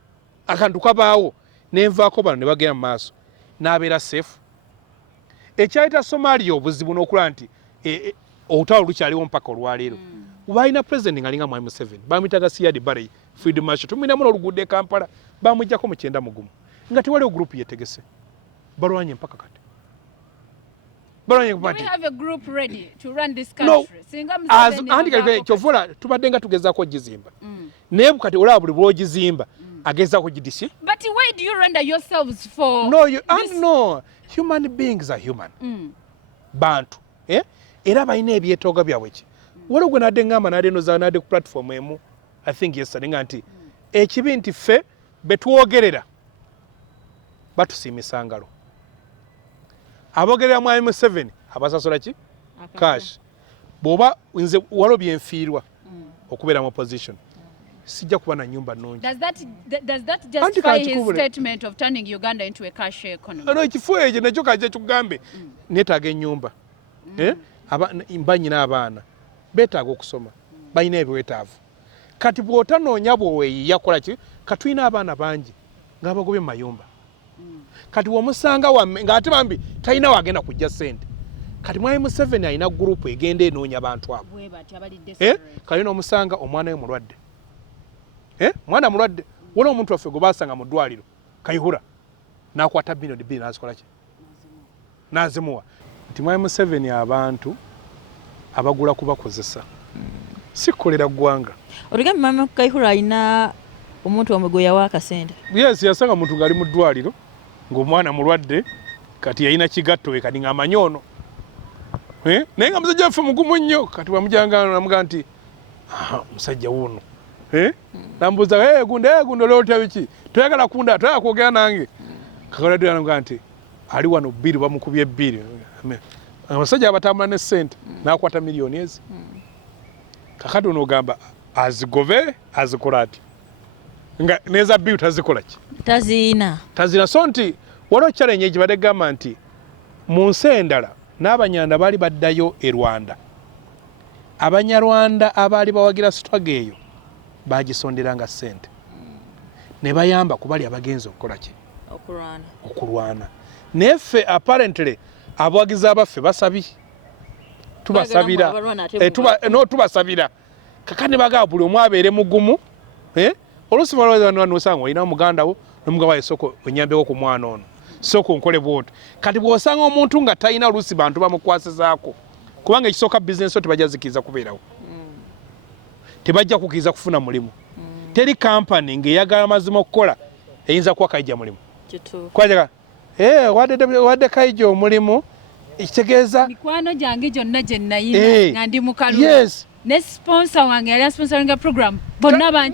akantu kabaawo nenvaako bano ne bagenda mu maaso n'abeera safe. Ekyayita Somalia obuzibu n'okulaba nti olutalo lukyaliwo mpaka olwaleero balina president ngalinga Mwai Museveni bamuyitaga Siad Barre Field Marshal tumwinamu n'oluguudo e Kampala bamuggyako mu 91 nga tewaliwo gurupu yetegese balwanye mpaka kati. Do we have a group ready to run this country? No, kyovola tubadde nga tugezaako gizimba naye kati olaba buli bwogizimba agezaako gidisi. But why do you render yourselves for no, human beings are human. Bantu era balina ebyetooga byabwe ki waliwo gwe nadde ngamba nadenoza nadde ku platform emu I think yesterday nga nti ekibi nti ffe betwogerera batusiimisa ngalo abogerera Mwai Museveni abasasula ki cash bw'oba nze waliwo byenfiirwa okubeera mu opposition sijja kuba na nyumba nnungi. Does that justify his statement of turning Uganda into a cash economy? No, ekifo ekyo nakyo kajja kikugambe neetaaga ennyumba banyina abaana beetaaga okusoma balina ebiwetaavu kati bw'otanoonya bweweeyiya kola ki katulina abaana bangi ng'abagobye mu mayumba kati womusanga wamme ng'ate bambi talina wagenda kujja ssente kati Mwai Museveni alina gurupu egenda enoonya abantu abo kati n'omusanga omwana we mulwadde mwana mulwadde waliwo omuntu waffe gwe baasanga mu ddwaliro Kayihura n'akwata bilioni 2 n'azikola ki n'azimuwa nti Mwai Museveni abantu abagula kubakozesa si kukolera ggwanga. Oligamba mama Kayihura alina omuntu wamwe yawa akasente. Yes, yasanga muntu ngali mu ddwaliro ng'omwana mulwadde kati yalina kigatto we kati ng'amanyono naye nga musajja waffe mugumu nnyo kati bamujanga namuga nti musajja wuuno nambuuza gundo lwotya biki toyagala kunda toyagala kwogera nange kakoladde namuga nti ali wano bbiri bamukubye bbiri abasajja abatambula ne ssente n'akwata miliyoni ezi kakati onogamba azigove azikola ati nga neza bbiri tazikola ki tazina so nti waliwo challenge egibadde gamba nti mu nsi endala n'abanyanda baali baddayo e Rwanda abanyarwanda abaali bawagira struggle eyo bagisonderanga ssente ne bayamba ku bali abagenzi okukola ki okulwana neffe apparently abawagizi abaffe basabi tubasabira tubasabira kakani bagaba buli omu abeere mugumu oluusi nosanga olina omuganda wo nomugaba esoko onyambeko ku mwana ono soko nkole bwoti kati bw'osanga omuntu nga talina oluusi bantu bamukwasizaako kubanga ekisooka bizinesi tebajazikiriza kubeerawo tebajja kukiriza kufuna mulimu teri kampani ng'eyagala mazima okukola eyinza kuwa KAIJA mulimu kwajaga wadde KAIJA omulimu ekitegeeza mikwano gyange gyonna gye nayina nga ndi mukalu ne sponsor wange yali sponsoringa program bonna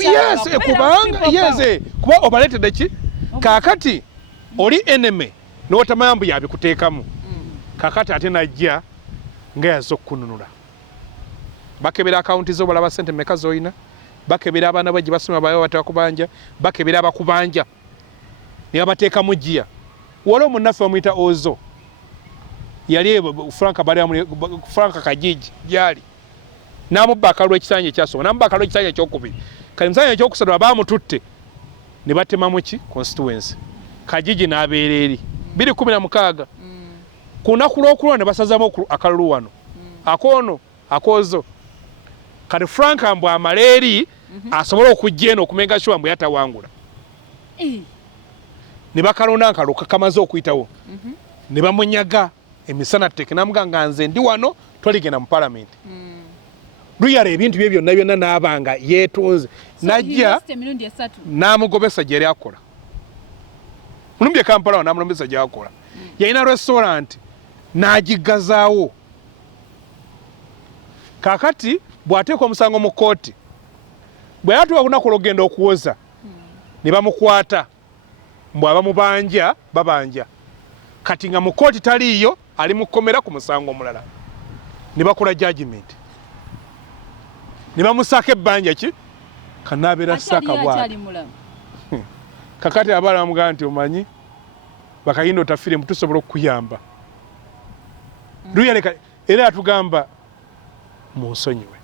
kuba obaleetedde ki kaakati oli enemy n'otamayambu yabikuteekamu kaakati ate najja nga yazze okukununula bakebera akawunti zo balaba ssente meka z'olina bakebera abaana bwe gye basoma bayo batakubanja bakebera abakubanja ne babateekamu jjiya waliwo munnaffe bamuyita Ozo yali Franka Kajiji gyali n'amubba akalulu ekisanja ekyasooka n'amubba akalulu ekisanja ekyokubiri kati musanja ekyokusatu abaamututte ne batemamu ki constituency Kajiji n'abeera eri 2016 ku lunaku lw'okulonda ne basazamu akalulu wano akoono akoozo kati Franka mbw amala eri asobole okujja eno okumenga sure mbwe yatawangula ne bakalonda akalulu kakamaze okuyitawo ne bamunyaga emisana tteke namuganga nze ndi wano toligenda mu palamenti luyala ebintu bye byonna n'abanga yeetonze najja n'amugobesa gye yali akola mulumbye Kampala wa n'amulobesa gye akola yalina restaurant n'agigazaawo kaakati bw'ateeka omusango mu kooti bwe yatuwa lunaku lw'ogenda okuwoza ne bamukwata mbw abamubanja babanja kati nga mu kooti taliiyo ali mukomera ku musango omulala ne bakola judgment ne bamusaako ebbanja ki kanaabeera ssaaka bwati kakati abala bamugamba nti omanyi bakayindo otafire mutusobola okuyamba luyaleka era atugamba munsonyiwe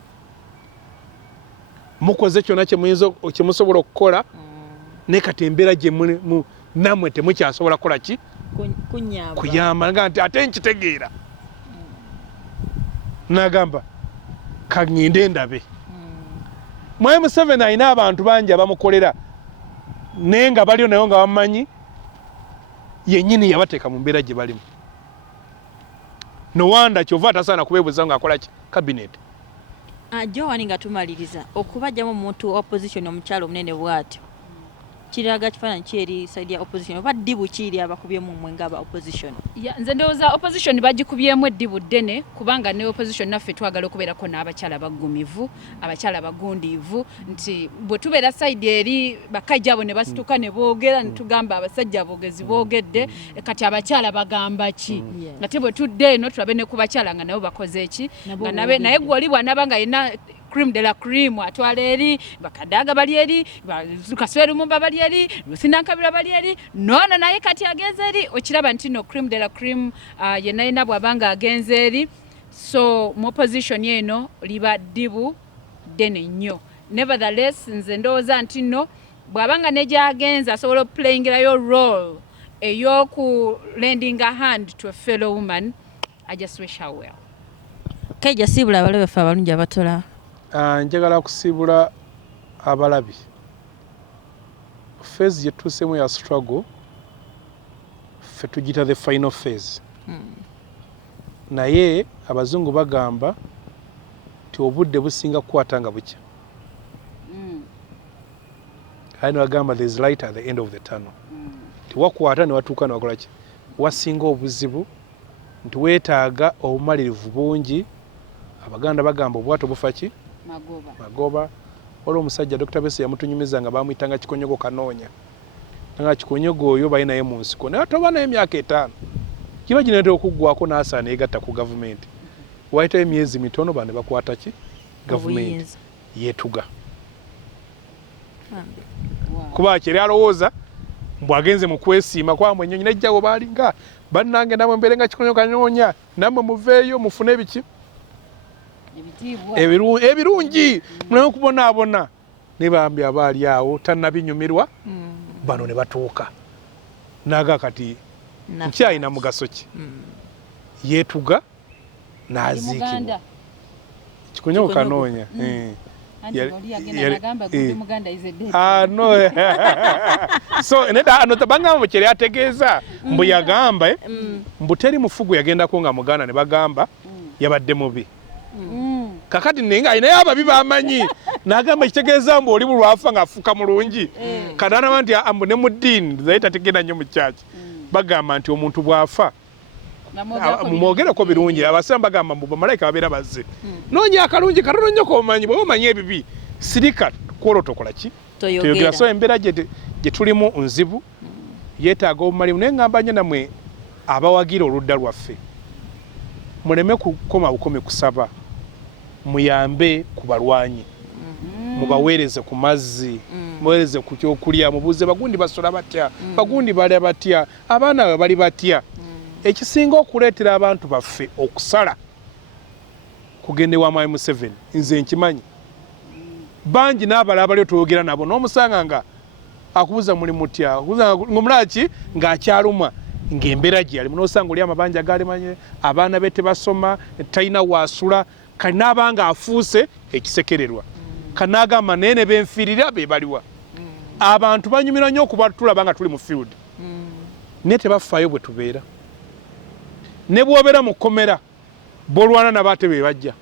mukoze kyona kyemusobola okukola naye kati embeera gye nammwe temukyasobola kukola ki kuyamba nga nti ate nkitegeera nagamba kaŋŋende ndabe mwaye Museveni alina abantu bangi abamukolera naye nga baliyo nayo nga bamumanyi yennyini yabateeka mu mbeera gye balimu nowanda kyova atasaana kubeebuuza ng'akola ki kabinet Joani nga tumaliriza okubajjamu omuntu opposition omukyalo omunene bw'atyo kiraga kifaananyi kyeri side ya opposition oba ddibu kiri abakubyemu mmwe ng'aba opposition nze ndowooza opposition bagikubyemu eddibu ddene kubanga ne opposition naffe twagala okubeerako n'abakyala baggumivu abakyala bagundiivu nti bwe tubeera side eri bakajja abo ne basituka ne boogera ne tugamba abasajja aboogezi boogedde kati abakyala bagamba ki ate bwe tudde eno tulabe ne ku bakyala nga nabo bakoze ki naye gwe oli bw'anaaba nga yina cream de la cream atwala eri bakadaga bali eri kasweru mumba bali eri sinankabira bali eri nono naye kati agenze eri okiraba nti no cream de la cream yenayina bwabanga agenze eri so mu position yeno liba dibu dene nnyo nevertheless nze ndowooza nti no bwabanga neja agenze asobola playing your role eyoku lending a hand to a fellow woman I just wish her well Kaija sibula abalabe fe abalungi abatola njagala kusibula abalabi phase yetuusemu ya struggle ffe tugita the final phase naye abazungu bagamba ti obudde businga kukwata nga bukya ayino bagamba there is light at the end of the tunnel tiwakwata ne watuuka ne wakola ki wasinga obuzibu nti weetaaga obumalirivu bungi abaganda bagamba obwato bufa ki magoba waliwo omusajja Dr. Bese yamutunyumiza nga bamuyitanga kikonyogo kanoonya nga kikonyogo oyo bali naye mu nsiko naye toba naye emyaka 5 kiba ginatera okuggwako n'asaana yegatta ku gavumenti wayitayo emyezi mitono bane bakwata ki gavumenti yeetuga kuba kiri alowooza mbwagenze mu kwesiima kwamwe ennyonyi nejjawo baalinga bannange namwe mbeere nga kikonyogo kanoonya namwe muveeyo mufune ebiki ebirungi mulabe okubonaabona ne bambi abaali awo tannabinyumirwa bano ne batuuka naga kati nkyalina mugaso ki yeetuga n'aziikibwa kikonyogo kanoonya so bagamba kyeri ategeeza mbu yagamba mbu teri mufugu yagendako nga muganda ne bagamba yabadde mubi kakati nenga ayinayo ababi bamanyi nagamba kitegeeza mbu oli bulwafa ng'afuuka mulungi kananaba nti ambu ne mu ddiini zaye tategenda nnyo mu kyaki bagamba nti omuntu bw'afa mumwogereko birungi abasiramu bagamba mbu bamalayika babeera bazze noonya akalungi katono nnyo komanyi bwe omanyi ebibi sirika kwolotokola ki toyogera so embeera gye tulimu nzibu yeetaaga obumalimu naye ngamba nnyo namwe abawagira oludda lwaffe muleme kukoma bukomi kusaba muyambe ku balwanyi mubaweereze ku mazzi muweereze ku kyokulya mubuuze bagundi basola batya bagundi balya batya abaana bwe bali batya ekisinga okuleetera abantu baffe okusala kugende wa Mwami Museveni nze nkimanyi bangi n'abalala balio tuyogera nabo n'omusanga nga akubuza muli mutya ng'omulaki ng'akyalumwa ng'embeera gye yalimu n'osanga oli amabanja galimanye abaana be tebasoma talina waasula kali n'abanga afuuse ekisekererwa kanagamba naye ne benfiirira be baliwa abantu banyumirwa nnyo okuba tulaba nga tuli mu field naye tebafaayo bwe tubeera ne bw'obeera mu kkomera b'olwana nabo ate be bajja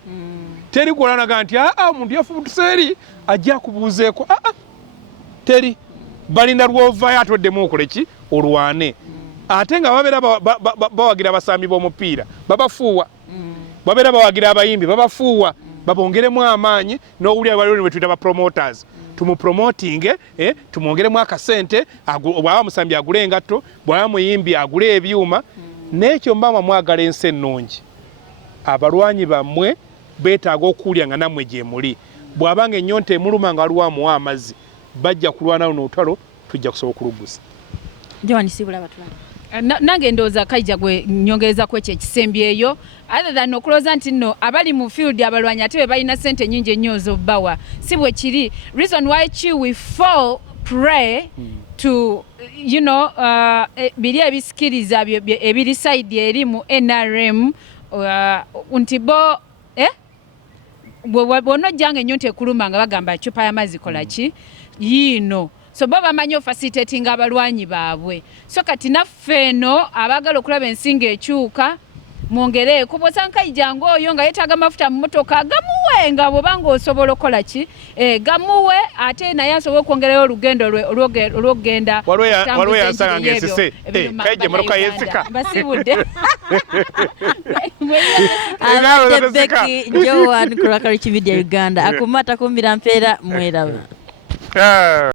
teri gwolanaga nti omuntu yafubutuse eri ajja akubuuzeeko teri balinda lw'ovaayo ate oddemu okole ki olwane ate nga babeera bawagira abasambi b'omupiira babafuuwa babeera bawagira abayimbi babafuuwa babongeremu amaanyi n'owulira waliwo ne tuyita ba promoters tumupromotinge tumwongeremu akasente bwaba musambi agule engatto bwaba muyimbi agule ebyuma n'ekyo mbama mwagala ensi ennungi abalwanyi bammwe beetaaga okuwulya nga nammwe gye muli bw'abanga ennyonta emuluma nga waliwo amuwa amazzi bajja kulwana luno olutalo tujja kusobola okuluggusa. Joan Sibula batulaba. Nange ndowooza Kaija gwe nyongereza ku ekyo ekisembyeyo other than okuloza nti nno abali mu field abalwanyi ate be balina ssente nnyingi ennyo ez'obbawa si bwe kiri reason why we fall prey to biri ebisikiriza ebiri side eri mu NRM nti bo bw'onojjanga ennyo tekuluma nga bagamba ecupa y'amazzi kola ki yiino so bo bamanyi facilitating abalwanyi baabwe so kati naffe eno abaagala okulaba ensinga ekyuka mwongereeko bw'osanga Kaija ng'oyo nga yeetaaga amafuta mu motoka gamuwe nga bw'obanga osobola okukola ki gamuwe ate naye asobola okwongerayo olugendo olw'okugenda waliwo yansanga ng'esise Kaija emmotoka yeesika basibudde Beki Joan ku Country-Uganda Uganda akumata kumbira mpeera mweraba